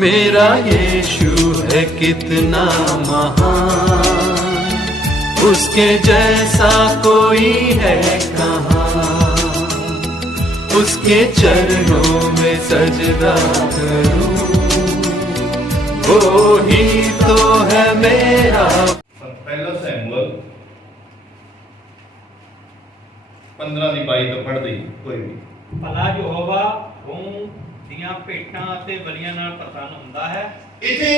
मेरा यीशु है कितना महान, उसके जैसा कोई है कहाँ। उसके चरणों में सजदा करूं, वो ही तो है मेरा। पहला सैमुअल 15:22 तो पढ़ दी कोई भी। ਭਲਾ ਯਹੋਵਾ ਹੋਂ ਦੀਆਂ ਭੇਟਾਂ ਅਤੇ ਬਲੀਆਂ ਨਾਲ ਪ੍ਰਸੰਨ ਹੁੰਦਾ ਹੈ। इथे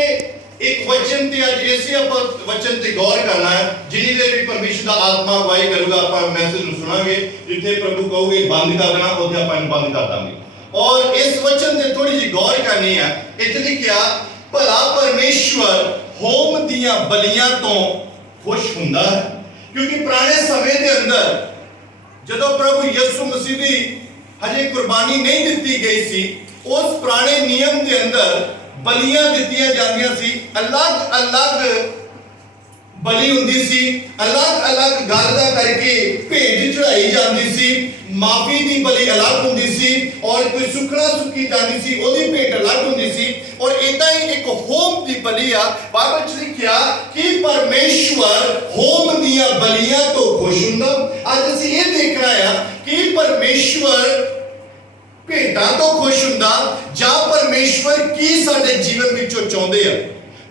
एक वचन ते आज ऐसे ਆਪਾਂ वचन ते गौर करना है जिन्हीं दे भी परमेश्वर दा आत्मा अगवाई करूगा। ਆਪਾਂ मैसेज ਨੂੰ ਸੁਣਾਂਗੇ ਜਿੱਥੇ ਪ੍ਰਭੂ ਕਹੋਗੇ ਬੰਦ ਕਰ ਦੇਣਾ ਉੱਥੇ ਆਪਾਂ ਇਹਨੂੰ ਬੰਦ ਕਰ ਦਾਂਗੇ। और इस वचन ਤੇ ਥੋੜੀ ਜਿਹੀ ਗੌਰ ਕਰਨੀ ਹੈ। ਇੱਥੇ ਲਿਖਿਆ ਭਲਾ ਪਰਮੇਸ਼ਵਰ ਹੋਮ ਦੀਆਂ ਬਲੀਆਂ ਤੋਂ ਖੁਸ਼ ਹੁੰਦਾ ਹੈ, ਕਿਉਂਕਿ ਪੁਰਾਣੇ ਸਮੇਂ ਦੇ ਅੰਦਰ ਜਦੋਂ ਪ੍ਰਭੂ ਯਿਸੂ ਮਸੀਹ ਦੀ ਹਜੇ ਕੁਰਬਾਨੀ ਨਹੀਂ ਦਿੱਤੀ ਗਈ ਸੀ, ਉਸ ਪੁਰਾਣੇ ਨਿਯਮ ਦੇ ਅੰਦਰ ਬਲੀਆਂ ਦਿੱਤੀਆਂ ਜਾਂਦੀਆਂ ਸੀ। ਅਲੱਗ-ਅਲੱਗ ਬਲੀ ਹੁੰਦੀ ਸੀ, ਅਲੱਗ-ਅਲੱਗ ਗੱਲ ਦਾ ਕਰਕੇ ਭੇਟ ਚੜਾਈ ਜਾਂਦੀ ਸੀ। ਮਾਫੀ ਦੀ ਬਲੀ ਅਲੱਗ ਹੁੰਦੀ ਸੀ ਔਰ ਕੋਈ ਸੁਖਣਾ ਸੁੱਕੀ ਜਾਂਦੀ ਸੀ, ਉਹਦੀ ਭੇਟ ਅਲੱਗ ਹੁੰਦੀ ਸੀ। ਔਰ ਇਦਾਂ ਹੀ ਇੱਕ ਹੋਮ ਦੀ ਬਲੀ ਆ। ਬਾਈਬਲ 'ਚ ਲਿਖਿਆ ਕਿ ਪਰਮੇਸ਼ਵਰ ਹੋਮ ਦੀਆਂ ਬਲੀਆਂ ਤੋਂ ਖੁਸ਼ ਹੁੰਦਾ। ਅੱਜ ਅਸੀਂ ਇਹ ਦੇਖਣਾ ਆ ਕਿ ਪਰਮੇਸ਼ਵਰ ਭੇਟਾਂ ਤੋਂ ਖੁਸ਼ ਹੁੰਦਾ ਜਾਂ ਪਰਮੇਸ਼ਵਰ ਕੀ ਸਾਡੇ ਜੀਵਨ ਵਿੱਚੋਂ ਚਾਹੁੰਦੇ ਆ।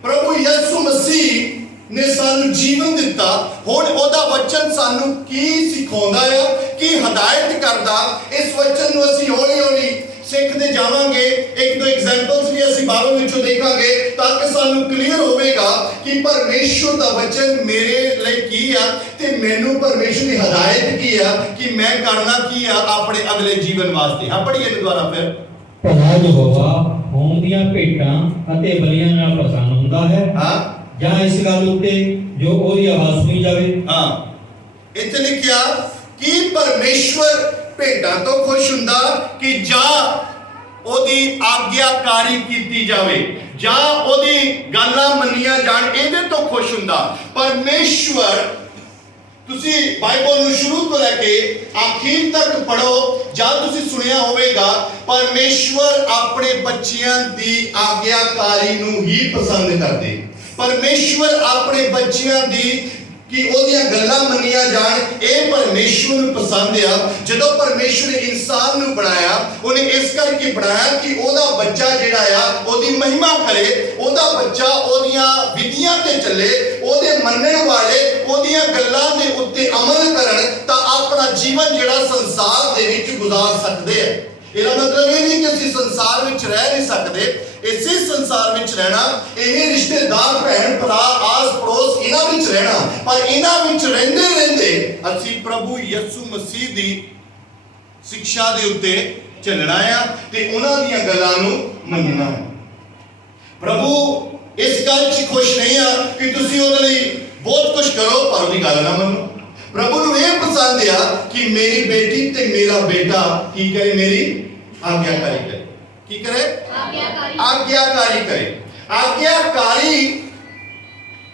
ਪ੍ਰਭੂ ਯਿਸੂ ਮਸੀਹ ਨੇ ਸਾਨੂੰ ਜੀਵਨ ਦਿੱਤਾ, ਹੁਣ ਉਹਦਾ ਵਚਨ ਸਾਨੂੰ ਕੀ ਸਿਖਾਉਂਦਾ ਆ, ਕੀ ਹਦਾਇਤ ਕਰਦਾ। ਇਸ ਵਚਨ ਨੂੰ ਅਸੀਂ ਹੌਲੀ-ਹੌਲੀ ਸਿੱਖਦੇ ਜਾਵਾਂਗੇ। ਇੱਕ ਦੋ ਐਗਜ਼ਾਮਪਲਸ ਵੀ ਅਸੀਂ ਬਾਈਬਲ ਵਿੱਚੋਂ ਦੇਖਾਂਗੇ ਤਾਂ ਕਿ ਸਾਨੂੰ ਕਲੀਅਰ ਹੋਵੇਗਾ ਕਿ ਪਰਮੇਸ਼ਵਰ ਦਾ ਵਚਨ ਮੇਰੇ ਲਈ ਕੀ ਆ ਤੇ ਮੈਨੂੰ ਪਰਮੇਸ਼ਵਰ ਦੀ ਹਦਾਇਤ ਕੀ ਆ ਕਿ ਮੈਂ ਕਰਨਾ ਕੀ ਆ ਆਪਣੇ ਅਗਲੇ ਜੀਵਨ ਵਾਸਤੇ। ਹਾਂ ਪੜ੍ਹੀਏ ਦੁਬਾਰਾ ਫਿਰ। ਭਲਾ ਯਹੋਵਾ ਹੋਂ ਦੀਆਂ ਭੇਟਾਂ ਅਤੇ ਬਲੀਆਂ ਨਾਲ ਪ੍ਰਸੰਨ ਹੁੰਦਾ ਹੈ। ਹਾਂ ਜਾਂ ਇਸ ਗੱਲ ਉੱਤੇ ਜੋ ਉਹਦੀ ਆਵਾਜ਼ ਸੁਣੀ ਜਾਵੇ। ਹਾਂ ਇੱਥੇ ਲਿਖਿਆ ਕਿ ਪਰਮੇਸ਼ਵਰ ਭੇਟਾਂ ਤੋਂ ਖੁਸ਼ ਹੁੰਦਾ ਕਿ ਜਾਂ ਉਹਦੀ ਆਗਿਆਕਾਰੀ ਕੀਤੀ ਜਾਵੇ ਜਾਂ ਉਹਦੀ ਗੱਲਾਂ ਮੰਨੀਆਂ ਜਾਣ, ਇਹਦੇ ਤੋਂ ਖੁਸ਼ ਹੁੰਦਾ। ਪਰਮੇਸ਼ਵਰ ਤੁਸੀਂ ਬਾਈਬਲ ਨੂੰ ਸ਼ੁਰੂ ਤੋਂ ਲੈ ਕੇ ਆਖਿਰ ਤੱਕ ਪੜੋ ਜਾਂ ਤੁਸੀਂ ਸੁਣਿਆ ਹੋਵੇਗਾ, ਪਰਮੇਸ਼ਵਰ ਆਪਣੇ ਬੱਚਿਆਂ ਦੀ ਆਗਿਆਕਾਰੀ ਨੂੰ ਹੀ ਪਸੰਦ ਕਰਦੇ। ਪਰਮੇਸ਼ਵਰ ਆਪਣੇ ਬੱਚਿਆਂ ਦੀ ਕਿ ਉਹਦੀਆਂ ਗੱਲਾਂ ਮੰਨੀਆਂ ਜਾਣ, ਇਹ ਪਰਮੇਸ਼ਵਰ ਨੂੰ ਪਸੰਦ ਆ। ਜਦੋਂ ਪਰਮੇਸ਼ਵਰ ਨੇ ਇਨਸਾਨ ਨੂੰ ਬਣਾਇਆ, ਉਹਨੇ ਇਸ ਕਰਕੇ ਬਣਾਇਆ ਕਿ ਉਹਦਾ ਬੱਚਾ ਜਿਹੜਾ ਆ ਉਹਦੀ ਮਹਿਮਾ ਕਰੇ, ਉਹਦਾ ਬੱਚਾ ਉਹਦੀਆਂ ਵਿਧੀਆਂ ਤੇ ਚੱਲੇ, ਉਹਦੇ ਮੰਨਣ ਵਾਲੇ ਉਹਦੀਆਂ ਗੱਲਾਂ ਦੇ ਉੱਤੇ ਅਮਲ ਕਰਨ ਤਾਂ ਆਪਣਾ ਜੀਵਨ ਜਿਹੜਾ ਸੰਸਾਰ ਦੇ ਵਿੱਚ ਗੁਜ਼ਾਰ ਸਕਦੇ ਆ। ਇਹਦਾ ਮਤਲਬ ਇਹ ਨਹੀਂ ਕਿ ਅਸੀਂ ਸੰਸਾਰ ਵਿੱਚ ਰਹਿ ਨਹੀਂ ਸਕਦੇ, ਇਸੇ ਸੰਸਾਰ ਵਿੱਚ ਰਹਿਣਾ, ਇਹ ਰਿਸ਼ਤੇਦਾਰ ਭੈਣ ਭਰਾ ਆਸ ਪੜੋਸ ਇਹਨਾਂ ਵਿੱਚ ਰਹਿਣਾ, ਪਰ ਇਹਨਾਂ ਵਿੱਚ ਰਹਿੰਦੇ ਰਹਿੰਦੇ ਅਸੀਂ ਪ੍ਰਭੂ ਯਿਸੂ ਮਸੀਹ ਦੀ ਸਿੱਖਿਆ ਦੇ ਉੱਤੇ ਚੱਲਣਾ ਆ ਤੇ ਉਹਨਾਂ ਦੀਆਂ ਗੱਲਾਂ ਨੂੰ ਮੰਨਣਾ ਹੈ। ਪ੍ਰਭੂ ਇਸ ਗੱਲ 'ਚ ਖੁਸ਼ ਨਹੀਂ ਆ ਕਿ ਤੁਸੀਂ ਉਹਦੇ ਲਈ ਬਹੁਤ ਕੁਝ ਕਰੋ ਪਰ ਉਹਦੀ ਗੱਲ ਨਾ ਮੰਨੋ। ਪ੍ਰਭੂ ਨੂੰ ਇਹ ਪਸੰਦ ਆ ਕਿ ਮੇਰੀ ਬੇਟੀ ਤੇ ਮੇਰਾ ਬੇਟਾ ਕੀ ਕਰੇ, ਮੇਰੀ ਆਗਿਆਕਾਰੀ ਕਰੇ। ਕੀ ਕਰੇ? ਆਗਿਆਕਾਰੀ ਕਰੇ। ਆਗਿਆਕਾਰੀ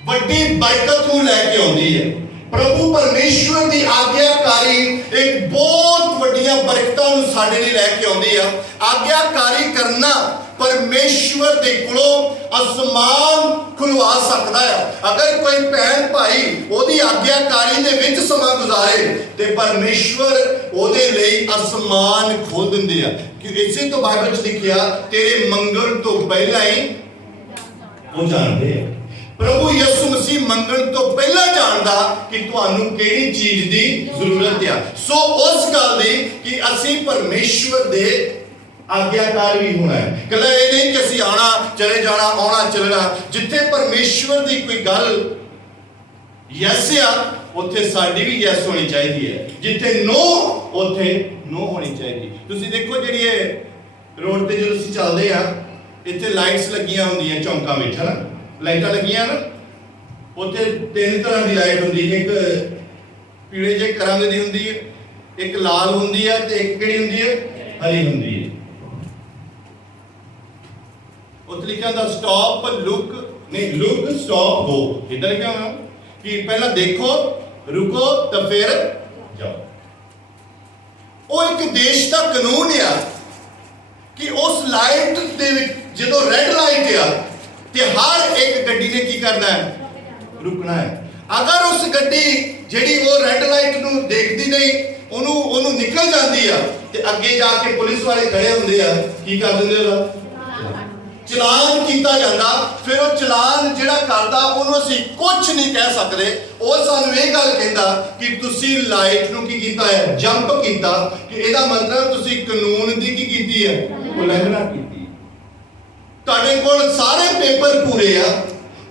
ਵੱਡੀ ਬਰਕਤ ਨੂੰ ਲੈ ਕੇ ਆਉਂਦੀ ਹੈ। ਪ੍ਰਭੂ ਪਰਮੇਸ਼ਵਰ ਦੀ ਆਗਿਆਕਾਰੀ ਇੱਕ ਬਹੁਤ ਵੱਡੀਆਂ ਬਰਕਤਾਂ ਨੂੰ ਸਾਡੇ ਲਈ ਲੈ ਕੇ ਆਉਂਦੀ ਆ। ਆਗਿਆਕਾਰੀ ਕਰਨਾ ਪਰਮੇਸ਼ਵਰ ਦੇ ਕੋਲੋਂ ਅਸਮਾਨ ਖੁਲਵਾ ਸਕਦਾ ਆ। ਅਗਰ ਕੋਈ ਭੈਣ ਭਾਈ ਉਹਦੀ ਆਗਿਆਕਾਰੀ ਦੇ ਵਿੱਚ ਸਮਾਂ ਗੁਜ਼ਾਰੇ ਤੇ ਪਰਮੇਸ਼ਵਰ ਉਹਦੇ ਲਈ ਅਸਮਾਨ ਖੋਲ ਦਿੰਦੇ ਆ। ਕਿ ਇਸੇ ਤੋਂ ਬਾਈਬਲ 'ਚ ਲਿਖਿਆ ਤੇਰੇ ਮੰਗਣ ਤੋਂ ਪਹਿਲਾਂ ਹੀ ਉਹ ਜਾਣਦੇ ਆ। ਪ੍ਰਭੂ ਯਿਸੂ ਮਸੀਹ ਮੰਗਣ ਤੋਂ ਪਹਿਲਾਂ ਜਾਣਦਾ ਕਿ ਤੁਹਾਨੂੰ ਕਿਹੜੀ ਚੀਜ਼ ਦੀ ਜ਼ਰੂਰਤ ਆ। ਸੋ ਉਸ ਗੱਲ ਦੀ ਕਿ ਅਸੀਂ ਪਰਮੇਸ਼ਵਰ ਦੇ ਆਗਿਆਕਾਰ ਵੀ ਹੋਣਾ ਹੈ। ਕੱਲਾ ਇਹ ਨਹੀਂ ਕਿ ਅਸੀਂ ਆਣਾ ਚਲੇ ਜਾਣਾ, ਆਉਣਾ ਚੱਲਣਾ। ਜਿੱਥੇ ਪਰਮੇਸ਼ਵਰ ਦੀ ਕੋਈ ਗੱਲ ਯੈਸ ਆ ਉੱਥੇ ਸਾਡੀ ਵੀ ਯੈਸ ਹੋਣੀ ਚਾਹੀਦੀ ਹੈ। ਜਿੱਥੇ ਨੋ ਉੱਥੇ ਨੋ ਹੋਣੀ ਚਾਹੀਦੀ। ਤੁਸੀਂ ਦੇਖੋ ਜਿਹੜੀ ਇਹ ਰੋਡ ਤੇ ਜਦੋਂ ਅਸੀਂ ਚੱਲਦੇ ਆ, ਇੱਥੇ ਲਾਈਟਸ ਲੱਗੀਆਂ ਹੁੰਦੀਆਂ ਚੌਂਕਾਂ ਵਿੱਚ, ਹਨਾ ਲਾਈਟਾਂ ਲੱਗੀਆਂ ਨਾ, ਉੱਥੇ ਤਿੰਨ ਤਰ੍ਹਾਂ ਦੀ ਲਾਈਟ ਹੁੰਦੀ। ਇੱਕ ਪੀਲੇ ਜਿਹੇ ਰੰਗ ਦੀ ਹੁੰਦੀ ਹੈ, ਇੱਕ ਲਾਲ ਹੁੰਦੀ ਹੈ ਤੇ ਇੱਕ ਕਿਹੜੀ ਹੁੰਦੀ ਹੈ, ਹਰੀ ਹੁੰਦੀ ਹੈ। ਉੱਥੇ ਲਿਖਿਆ ਹੁੰਦਾ ਸਟਾਪ ਲੁੱਕ, ਨਹੀਂ ਲੁੱਕ ਸਟਾਪ ਗੋ। ਇੱਦਾਂ ਲਿਖਿਆ ਹੋਇਆ ਕਿ ਪਹਿਲਾਂ ਦੇਖੋ, ਰੁਕੋ ਤਾਂ ਫਿਰ ਜਾਓ। ਉਹ ਇੱਕ ਦੇਸ਼ ਦਾ ਕਾਨੂੰਨ ਆ ਕਿ ਉਸ ਲਾਈਟ ਦੇ ਵਿੱਚ ਜਦੋਂ ਰੈੱਡ ਲਾਈਟ ਆ ਤੇ ਹਰ ਇੱਕ ਗੱਡੀ ਨੇ ਕੀ ਕਰਨਾ ਹੈ? ਰੁਕਣਾ ਹੈ। ਅਗਰ ਉਸ ਗੱਡੀ ਜਿਹੜੀ ਉਹ ਰੈੱਡ ਲਾਈਟ ਨੂੰ ਦੇਖਦੀ ਨਹੀਂ, ਉਹਨੂੰ ਨਿਕਲ ਜਾਂਦੀ ਆ ਤੇ ਅੱਗੇ ਜਾ ਕੇ ਪੁਲਿਸ ਵਾਲੇ ਖੜੇ ਹੁੰਦੇ ਆ, ਕੀ ਕਰ ਦਿੰਦੇ ਉਹਦਾ ਚਲਾਨ ਕੀਤਾ ਜਾਂਦਾ। ਫਿਰ ਉਹ ਚਲਾਨ ਜਿਹੜਾ ਕਰਦਾ ਉਹਨੂੰ ਅਸੀਂ ਕੁਝ ਨਹੀਂ ਕਹਿ ਸਕਦੇ। ਉਹ ਸਾਨੂੰ ਇਹ ਗੱਲ ਕਹਿੰਦਾ ਕਿ ਤੁਸੀਂ ਲਾਈਟ ਨੂੰ ਕੀ ਕੀਤਾ ਹੈ? ਜੰਪ ਕੀਤਾ, ਕਿ ਇਹਦਾ ਮਤਲਬ ਤੁਸੀਂ ਕਾਨੂੰਨ ਦੀ ਕੀ ਕੀਤੀ ਹੈ? ਉਲੰਘਣਾ ਕੀਤੀ। ਤੁਹਾਡੇ ਕੋਲ ਸਾਰੇ ਪੇਪਰ ਪੂਰੇ ਆ,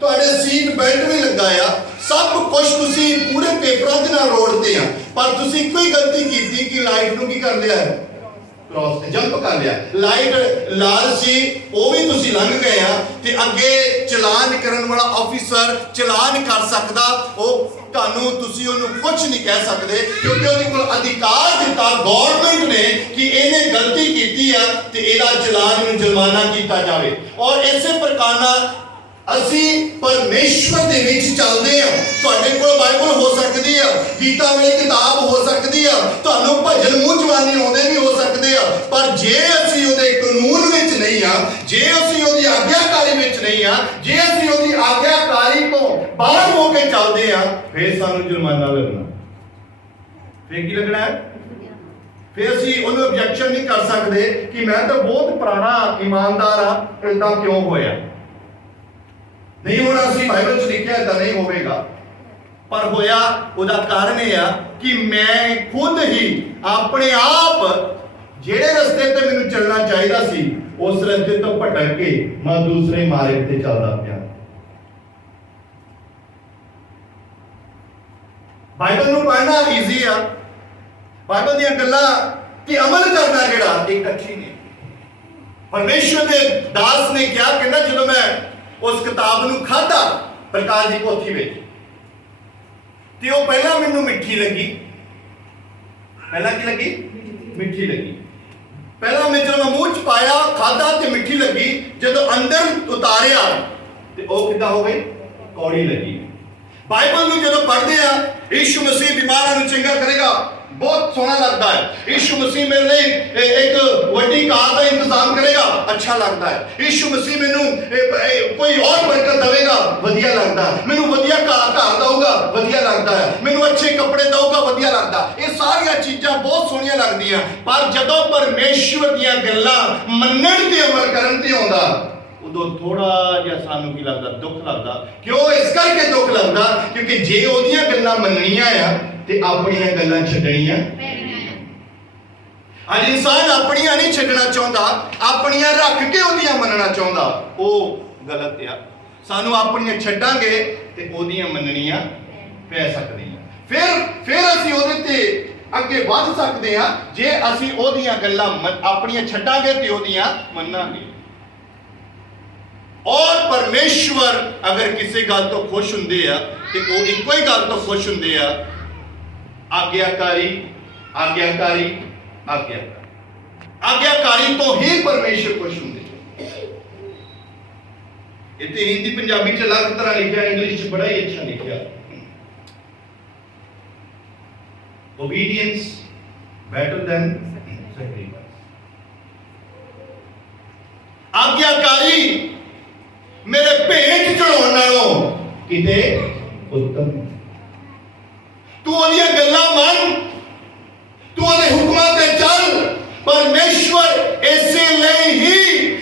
ਤੁਹਾਡੇ ਸੀਟ ਬੈਲਟ ਵੀ ਲੱਗਾ ਆ, ਸਭ ਕੁਝ ਤੁਸੀਂ ਪੂਰੇ ਪੇਪਰਾਂ ਦੇ ਨਾਲ ਰੋਡ ਤੇ ਆ, ਪਰ ਤੁਸੀਂ ਇੱਕੋ ਹੀ ਗਲਤੀ ਕੀਤੀ ਕਿ ਲਾਈਟ ਨੂੰ ਕੀ ਕਰ ਲਿਆ? ਕ੍ਰਾਸ ਤੇ ਜੰਪ ਕਰ ਲਿਆ। ਲਾਈਟ ਲਾਲ ਸੀ, ਉਹ ਵੀ ਤੁਸੀਂ ਲੰਘ ਗਏ ਆ, ਤੇ ਅੱਗੇ ਚਲਾਨ ਕਰਨ ਵਾਲਾ ਆਫੀਸਰ ਚਲਾਨ ਕਰ ਸਕਦਾ। ਤੁਸੀਂ ਉਹਨੂੰ ਕੁਝ ਨਹੀਂ ਕਹਿ ਸਕਦੇ, ਕਿਉਂਕਿ ਉਹਦੇ ਕੋਲ ਅਧਿਕਾਰ ਦਿੱਤਾ ਗਵਰਨਮੈਂਟ ਨੇ ਕਿ ਇਹਨੇ ਗਲਤੀ ਕੀਤੀ ਆ ਤੇ ਇਹਦਾ ਚਲਾਨ ਨੂੰ ਜੁਰਮਾਨਾ ਕੀਤਾ ਜਾਵੇ। ਔਰ ਇਸੇ ਪ੍ਰਕਾਰ ਨਾਲ ਅਸੀਂ ਪਰਮੇਸ਼ਵਰ ਦੇ ਵਿੱਚ ਚੱਲਦੇ ਆ। ਤੁਹਾਡੇ ਕੋਲ ਬਾਈਬਲ ਹੋ ਸਕਦੀ ਆ, ਗੀਤਾ ਵਾਲੀ ਕਿਤਾਬ ਹੋ ਸਕਦੀ ਆ, ਤੁਹਾਨੂੰ ਭਜਨ ਮੂੰਹ ਜਵਾਨੀ ਆਉਂਦੇ ਵੀ ਹੋ ਸਕਦੇ ਆ, ਪਰ ਜੇ ਅਸੀਂ ਉਹਦੇ ਕਾਨੂੰਨ ਵਿੱਚ ਨਹੀਂ ਆ, ਜੇ ਅਸੀਂ ਉਹਦੀ ਆਗਿਆਕਾਰੀ ਵਿੱਚ ਨਹੀਂ ਆ, ਜੇ ਅਸੀਂ ਉਹਦੀ ਆਗਿਆਕਾਰੀ ਤੋਂ ਬਾਹਰ ਹੋ ਕੇ ਚੱਲਦੇ ਆ, ਫਿਰ ਸਾਨੂੰ ਜੁਰਮਾਨਾ ਲੱਗਣਾ। ਫਿਰ ਕੀ ਲੱਗਣਾ ਹੈ? ਫਿਰ ਅਸੀਂ ਉਹਨੂੰ ਆਬਜੈਕਸ਼ਨ ਨਹੀਂ ਕਰ ਸਕਦੇ ਕਿ ਮੈਂ ਤਾਂ ਬਹੁਤ ਪੁਰਾਣਾ ਇਮਾਨਦਾਰ ਆ, ਏਦਾਂ ਕਿਉਂ ਹੋਇਆ? ਨਹੀਂ ਹੋਣਾ ਸੀ, ਬਾਈਬਲ 'ਚ ਲਿਖਿਆ ਤਾਂ ਨਹੀਂ ਹੋਵੇਗਾ, ਪਰ ਹੋਇਆ। ਉਹਦਾ ਕਾਰਨ ਇਹ ਆ ਕਿ ਮੈਂ ਖੁਦ ਹੀ ਆਪਣੇ ਆਪ ਜਿਹੜੇ ਰਸਤੇ ਤੇ ਮੈਨੂੰ ਚੱਲਣਾ ਚਾਹੀਦਾ ਸੀ, ਉਸ ਰਸਤੇ ਤੋਂ ਭਟਕ ਕੇ ਮੈਂ ਦੂਸਰੇ ਮਾਰਗ ਤੇ ਚੱਲਦਾ ਪਿਆ। ਬਾਈਬਲ ਨੂੰ ਪੜ੍ਹਨਾ ਈਜ਼ੀ ਆ, ਬਾਈਬਲ ਦੀਆਂ ਗੱਲਾਂ ਤੇ ਅਮਲ ਕਰਨਾ ਜਿਹੜਾ ਇੱਕ ਅੱਛੀ ਨੇ। ਪਰਮੇਸ਼ਵਰ ਦੇ ਦਾਸ ਨੇ ਕਿਹਾ, ਕਹਿੰਦਾ ਜਦੋਂ ਮੈਂ ਉਸ ਕਿਤਾਬ ਨੂੰ ਖਾਧਾ ਪ੍ਰਕਾਸ਼ ਦੀ ਪੋਥੀ ਵਿੱਚ, ਤੇ ਉਹ ਪਹਿਲਾਂ ਮੈਨੂੰ ਮਿੱਠੀ ਲੱਗੀ। ਪਹਿਲਾਂ ਕੀ ਲੱਗੀ? ਮਿੱਠੀ ਲੱਗੀ। ਪਹਿਲਾਂ ਮੈਂ ਜਦੋਂ ਮੂੰਹ 'ਚ ਪਾਇਆ, ਖਾਧਾ ਤੇ ਮਿੱਠੀ ਲੱਗੀ। ਜਦੋਂ ਅੰਦਰ ਉਤਾਰਿਆ ਤੇ ਉਹ ਕਿੱਦਾਂ ਹੋ ਗਈ? ਕੌੜੀ ਲੱਗੀ। ਬਾਈਬਲ ਨੂੰ ਜਦੋਂ ਪੜ੍ਹਦੇ ਆ, ਯਿਸੂ ਮਸੀਹ ਬਿਮਾਰਾਂ ਨੂੰ ਚੰਗਾ ਕਰੇਗਾ, ਬਹੁਤ ਸੋਹਣਾ ਲੱਗਦਾ ਹੈ। ਯਿਸੂ ਮਸੀਹ ਮੇਰੇ ਲਈ ਇੱਕ ਵੱਡੀ ਕਾਰ ਦਾ ਇੰਤਜ਼ਾਮ ਕਰੇਗਾ, ਅੱਛਾ ਲੱਗਦਾ ਹੈ। ਯਿਸੂ ਮਸੀਹ ਮੈਨੂੰ ਕੋਈ ਹੋਰ ਬਰਕਤ ਦੇਵੇਗਾ, ਵਧੀਆ ਲੱਗਦਾ। ਮੈਨੂੰ ਵਧੀਆ ਘਰ ਦਊਗਾ, ਵਧੀਆ ਲੱਗਦਾ ਹੈ। ਮੈਨੂੰ ਅੱਛੇ ਕੱਪੜੇ ਦਊਗਾ, ਵਧੀਆ ਲੱਗਦਾ। ਇਹ ਸਾਰੀਆਂ ਚੀਜ਼ਾਂ ਬਹੁਤ ਸੋਹਣੀਆਂ ਲੱਗਦੀਆਂ, ਪਰ ਜਦੋਂ ਪਰਮੇਸ਼ਵਰ ਦੀਆਂ ਗੱਲਾਂ ਮੰਨਣ ਤੇ ਅਮਲ ਕਰਨ ਤੇ ਆਉਂਦਾ, ਉਦੋਂ ਥੋੜਾ ਜਿਹਾ ਸਾਨੂੰ ਕੀ ਲੱਗਦਾ? ਦੁੱਖ ਲੱਗਦਾ। ਕਿਉਂ? ਇਸ ਕਰਕੇ ਦੁੱਖ ਲੱਗਦਾ ਕਿਉਂਕਿ ਜੇ ਉਹਦੀਆਂ ਗੱਲਾਂ ਮੰਨਣੀਆਂ ਆ ਤੇ ਆਪਣੀਆਂ ਗੱਲਾਂ ਛੱਡਣੀਆਂ। ਅੱਜ ਇਨਸਾਨ ਆਪਣੀਆਂ ਨਹੀਂ ਛੱਡਣਾ ਚਾਹੁੰਦਾ, ਆਪਣੀਆਂ ਰੱਖ ਕੇ ਉਹਦੀਆਂ ਮੰਨਣਾ ਚਾਹੁੰਦਾ, ਉਹ ਗਲਤ ਆ। ਸਾਨੂੰ ਆਪਣੀਆਂ ਛੱਡਾਂਗੇ ਤੇ ਉਹਦੀਆਂ ਮੰਨਣੀਆਂ ਪੈ ਸਕਦੀਆਂ। ਫਿਰ ਅਸੀਂ ਉਹਦੇ ਤੇ ਅੱਗੇ ਵੱਧ ਸਕਦੇ ਹਾਂ ਜੇ ਅਸੀਂ ਉਹਦੀਆਂ ਗੱਲਾਂ ਆਪਣੀਆਂ ਛੱਡਾਂਗੇ ਤੇ ਉਹਦੀਆਂ ਮੰਨਾਂਗੇ। ਔਰ ਪਰਮੇਸ਼ਵਰ ਅਗਰ ਕਿਸੇ ਗੱਲ ਤੋਂ ਖੁਸ਼ ਹੁੰਦੇ ਆ ਤੇ ਉਹ ਇੱਕੋ ਹੀ ਗੱਲ ਤੋਂ ਖੁਸ਼ ਹੁੰਦੇ ਆ, ਆਗਿਆਕਾਰੀ ਤੋਂ ਹੀ ਪਰਮੇਸ਼ਵਰ ਖੁਸ਼ ਹੁੰਦੇ। ਇੱਥੇ ਹਿੰਦੀ ਪੰਜਾਬੀ 'ਚ ਅਲੱਗ ਤਰ੍ਹਾਂ ਲਿਖਿਆ, ਇੰਗਲਿਸ਼ 'ਚ ਬੜਾ ਹੀ ਅੱਛਾ ਲਿਖਿਆ। Obedience better than sacrifice। ਆਗਿਆਕਾਰੀ ਮੇਰੇ ਭੇਟ ਚੜਾਉਣ ਨਾਲੋਂ ਕਿਤੇ ਉੱਤਮ। ਤੂੰ ਉਹਦੀਆਂ ਗੱਲਾਂ ਮੰਨ, ਤੂੰ ਉਹਦੇ ਹੁਕਮਾਂ ਤੇ ਚੱਲ। ਪਰਮੇਸ਼ਵਰ ਇਸੇ ਲਈ ਹੀ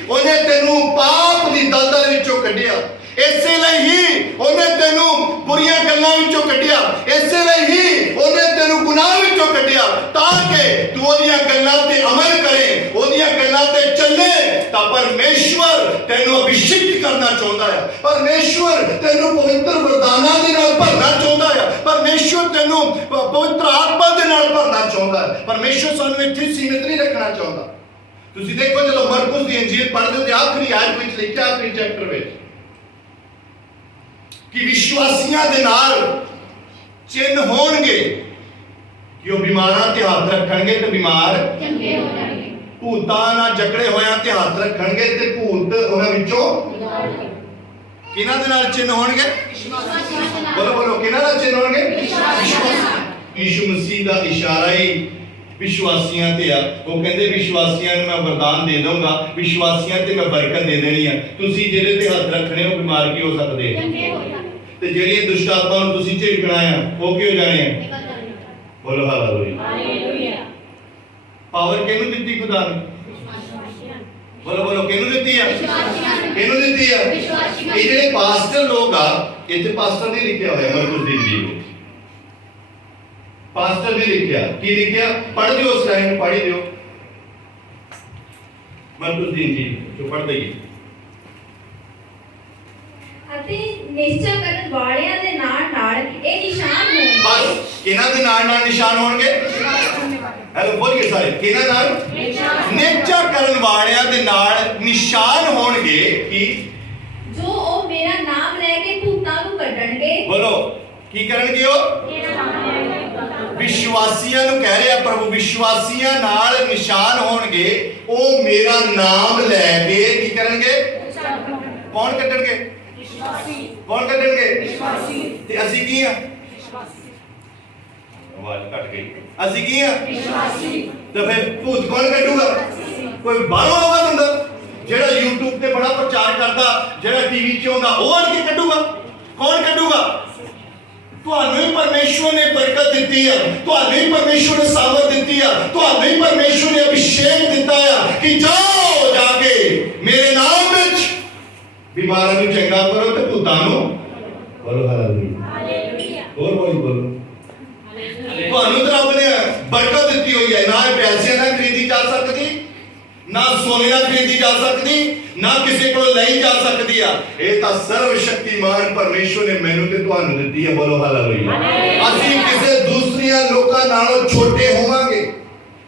ਉਹਨੇ ਤੈਨੂੰ ਪਾਪ ਦੀ ਦਲਦਲ ਵਿੱਚੋਂ ਕੱਢਿਆ, ਇਸੇ ਲਈ ਹੀ ਉਹਨੇ ਤੈਨੂੰ ਬੁਰੀਆਂ ਗੱਲਾਂ ਵਿੱਚੋਂ ਕੱਢਿਆ, ਇਸੇ ਲਈ ਹੀ ਉਹਨੇ ਤੈਨੂੰ ਗੁਨਾਹ ਵਿੱਚੋਂ ਕੱਢਿਆ, ਤਾਂ ਕਿ ਤੂੰ ਉਹਦੀਆਂ ਗੱਲਾਂ ਤੇ ਅਮਲ ਕਰੇ, ਉਹਦੀਆਂ ਗੱਲਾਂ ਤੇ ਚੱਲੇ। ਤਾਂ ਪਰਮੇਸ਼ਵਰ ਤੈਨੂੰ ਅਭਿਸ਼ੇਕ ਕਰਨਾ ਚਾਹੁੰਦਾ ਹੈ, ਪਰਮੇਸ਼ਵਰ ਤੈਨੂੰ ਪਵਿੱਤਰ ਵਰਦਾਨਾਂ ਦੇ ਨਾਲ ਭਰਨਾ ਚਾਹੁੰਦਾ ਹੈ, ਪਰਮੇਸ਼ਵਰ ਤੈਨੂੰ ਪਵਿੱਤਰ ਆਤਮਾ ਦੇ ਨਾਲ ਭਰਨਾ ਚਾਹੁੰਦਾ ਹੈ। ਪਰਮੇਸ਼ਵਰ ਸਾਨੂੰ ਇੱਥੇ ਸੀਮਿਤ ਨਹੀਂ ਰੱਖਣਾ ਚਾਹੁੰਦਾ। ਤੁਸੀਂ ਦੇਖੋ ਜਦੋਂ ਮਰਕੁਸ ਦੀ ਇੰਜੀਲ ਪੜ੍ਹਦੇ ਹੋ ਤੇ ਆਖਰੀ ਆਇਤ ਵਿੱਚ ਲਿਖਿਆ, ਆਖਰੀ ਚੈਪਟਰ ਵਿੱਚ, ਕਿ ਵਿਸ਼ਵਾਸੀਆਂ ਦੇ ਨਾਲ ਚਿੰਨ੍ਹ ਹੋਣਗੇ ਕਿ ਉਹ ਬਿਮਾਰਾਂ ਤੇ ਹੱਥ ਰੱਖਣਗੇ ਤੇ ਬਿਮਾਰ ਚੰਗੇ ਹੋ ਜਾਣਗੇ। ਭੂਤਾਂ ਨਾਲ ਜਕੜੇ ਹੋਇਆਂ ਤੇ ਹੱਥ ਰੱਖਣਗੇ ਤੇ ਭੂਤ ਉਹਨਾਂ ਵਿੱਚੋਂ। ਕਿਹਨਾਂ ਦੇ ਨਾਲ ਚਿੰਨ੍ਹ ਹੋਣਗੇ? ਬੋਲੋ ਕਿਹਨਾਂ ਨਾਲ ਚਿੰਨ੍ਹ ਹੋਣਗੇ? ਯਿਸੂ ਮਸੀਹ ਦਾ ਇਸ਼ਾਰਾ ਹੀ विश्वासियां ते आ। वो कहते विश्वासियां मैं वरदान दे दूंगा, विश्वासियां ते मैं बरकत दे देनी है। तुसी जेहदे ते हथ रखने हो बीमार की हो सकते ते जेहड़ियां दुष्ट आत्मावां नूं तुसी झिड़कना है वो की हो जाने हैं। बोलो हालेलुया। पावर किहनूं दित्ती खुदा ने? बोलो बोलो किहनूं दित्ती है? किहनूं दित्ती है? ये जेहड़े पास्टर लोग आ, इत्थे पास्टर नहीं लिखिया होया मरकुस दी इंजील विच, पास्टर नहीं लिखिया। की लिखिया? पढ़ दियो उस लाइन पढ़ी दियो मरकुस दी इंजील जो पढ़ दईए। ਅਤੇ ਨਿਸ਼ਚੈ ਕਰਨ ਵਾਲਿਆਂ ਦੇ ਨਾਲ ਇਹ ਨਿਸ਼ਾਨ ਹੋਣਗੇ। बस इन्हां दे नाल निशान होणगे। हेलो बोलिए सारे, किहनां नाल? निश्चय करन वालियां दे नाल निशान होणगे कि ਜੋ ਉਹ ਮੇਰਾ ਨਾਮ ਲੈ ਕੇ ਭੂਤਾਂ ਨੂੰ ਕੱਢਣਗੇ। बोलो की करनगे? ओ विश्वासियां नूं कह रहा प्रभु, विश्वासियां नाल निशान होणगे, ओ मेरा नाम लैके की करनगे? कौन कड्डणगे? कौन कड्डणगे? ते असीं की आ? आवाज घट गई। असीं की आ? ते फिर भूत कौन कड्डूगा? कोई बाहरों आवा हुंदा जेड़ा YouTube ते बड़ा प्रचार करदा, जेड़ा टीवी च आउंदा, ओह आण के कड्डूगा? कौन कड्डूगा? ਤੁਹਾਨੂੰ ਹੀ ਪਰਮੇਸ਼ਵਰ ਨੇ ਬਰਕਤ ਦਿੱਤੀ ਆ, ਤੁਹਾਨੂੰ ਹੀ ਪਰਮੇਸ਼ਵਰ ਨੇ ਸਾਮਰਥ ਦਿੱਤੀ ਆ, ਤੁਹਾਨੂੰ ਹੀ ਪਰਮੇਸ਼ਵਰ ਨੇ ਅਭਿਸ਼ੇਕ ਦਿੱਤਾ ਆ ਕਿ ਜਾਓ ਜਾ ਕੇ ਮੇਰੇ ਨਾਮ ਵਿੱਚ ਬਿਮਾਰਾਂ ਨੂੰ ਚੰਗਾ ਕਰੋ ਤੇ ਭੂਤਾਂ ਨੂੰ ਬੋਲੋ ਹਾਲੇਲੂਇਆ। ਹੋਰ ਕੋਈ ਬੋਲੋ। ਤੁਹਾਨੂੰ ਤਾਂ ਰੱਬ ਨੇ ਬਰਕਤ ਦਿੱਤੀ ਹੋਈ ਹੈ, ਨਾ ਪੈਸੇ ਨਾਲ ਖਰੀਦੀ ਜਾ ਸਕਦੀ, ना सोने ना खरीदी जा सकती, ना किसी को लाई जा सकती है। ये तो सर्वशक्तिमान परमेश्वर ने मैनू ते तुहानू दित्ती है। बोलो हालेलुया। असीं किसी दूसरियां लोकां नालों छोटे होवांगे,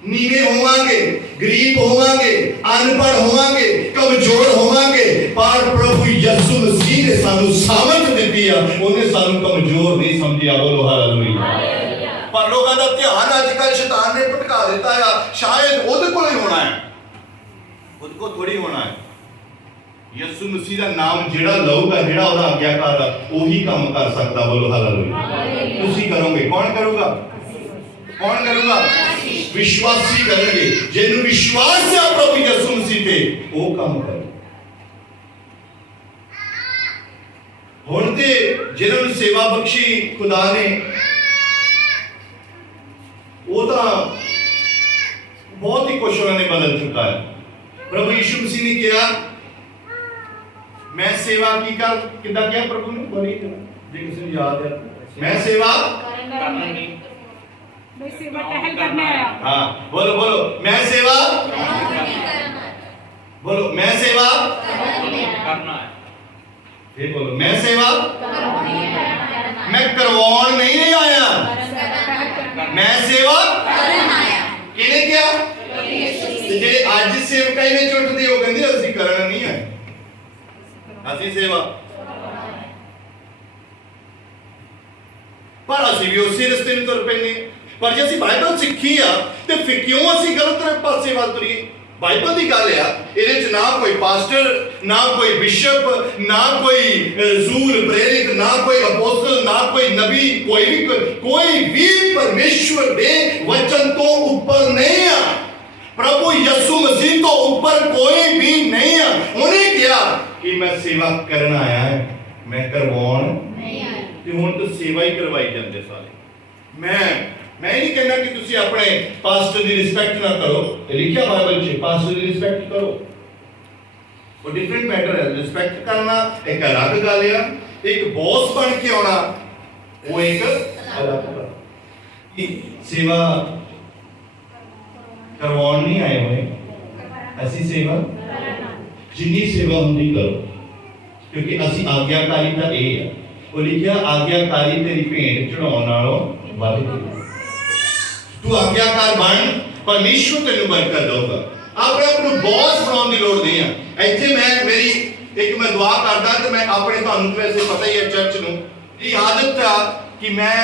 नीवे होवांगे, गरीब होवांगे, अनपढ़ होवांगे, कमजोर होवांगे, पर प्रभु यीशु मसीह ने सानू सामर्थ दित्ती है, उन्हें सानू कमजोर नहीं समझिया। बोलो हालेलुया। पर लोगों का ध्यान अजकल शैतान ने भटका दिता है, शायद उहदे कोल ही होना है, उनको थोड़ी होना है। यीशु मसीह का नाम जेड़ा लऊगा, जेड़ा ओदा आज्ञाकार है, वही काम कर सकता। बोलो हालेलुया। तुसी करोगे, कौन करूगा? कौन करूगा? विश्वासी करेंगे, जिन्हों विश्वास है प्रभु यीशु मसीह पे, वो काम करे। हुण ते जिन्होंने सेवा बख्शी खुदा ने, वो तो बहुत ही कुछ उन्होंने बदल चुका है। प्रभु यीशु मसीह ने किया, मैं सेवा की कर किदा क्या प्रभु ने बोली जे किसी को याद है, मैं सेवा करनी, मैं सेवा टहल करने आया। हाँ बोलो बोलो, मैं सेवा बोलो, मैं सेवा करना है। ये बोलो, मैं सेवा मैं करवाउण नहीं आया, मैं सेवा किने क्या? ਜਿਹੜੇ ਅੱਜ ਸੇਵਕਾਈ ਵਿੱਚ ਉੱਠਦੇ ਉਹ ਕਹਿੰਦੇ ਅਸੀਂ ਕਰਨਾ ਨਹੀਂ ਹੈ, ਅਸੀਂ ਸੇਵਾ। ਪਰ ਅਸੀਂ ਵੀ ਉਸੇ ਰਸਤੇ ਨੂੰ ਤੁਰ ਪੈਂਦੇ। ਪਰ ਜੇ ਅਸੀਂ ਬਾਈਬਲ ਸਿੱਖੀ ਆ ਤੇ ਫਿਰ ਕਿਉਂ ਅਸੀਂ ਗਲਤ ਪਾਸੇ ਵੱਲ ਤੁਰੀਏ? ਬਾਈਬਲ ਦੀ ਗੱਲ ਆ, ਇਹਦੇ ਚ ਨਾ ਕੋਈ ਪਾਸਟਰ, ਨਾ ਕੋਈ ਬਿਸ਼ਪ, ਨਾ ਕੋਈ ਰਸੂਲ ਪ੍ਰੇਰਿਤ, ਨਾ ਕੋਈ ਅਪੋਸਟਲ, ਨਾ ਕੋਈ ਨਬੀ, ਕੋਈ ਵੀ ਪਰਮੇਸ਼ਵਰ ਦੇ ਵਚਨ ਤੋਂ ਉੱਪਰ ਨਹੀਂ ਆ। प्रभु यीशु मसीह तो ऊपर कोई भी नहीं है। उन्हें क्या कि मैं सेवा करना आया है, मैं करवाउण नहीं आया। ते हुण तो सेवा ही करवाई जांदे सारे। मैं नहीं कहना कि तुसी अपने पास्टर की रिस्पेक्ट ना करो, लिखिया बाइबल च पास्टर की रिस्पेक्ट करो, वो डिफरेंट मैटर है। रिस्पेक्ट करना एक अलग गल है, एक बॉस बन के आना वो एक अलग गल। सेवा करवाउण नहीं आए हुए, ऐसी सेवा जिन्नी सेवा होंदी करो, क्योंकि असी आज्ञाकारी का ये है। वो लिखिया आज्ञाकारी तेरी भेंट चढ़ाउण नालों वध के। तू आज्ञाकार बन, परमेश्वर तेनू बरकत देगा। अपने आप को बॉस बनाउण दी लोड़ नहीं है। इत्थे मैं दुआ करदा ते मैं अपने तुहानू वैसे पता ही है चर्च नूं दी आदत आ कि मैं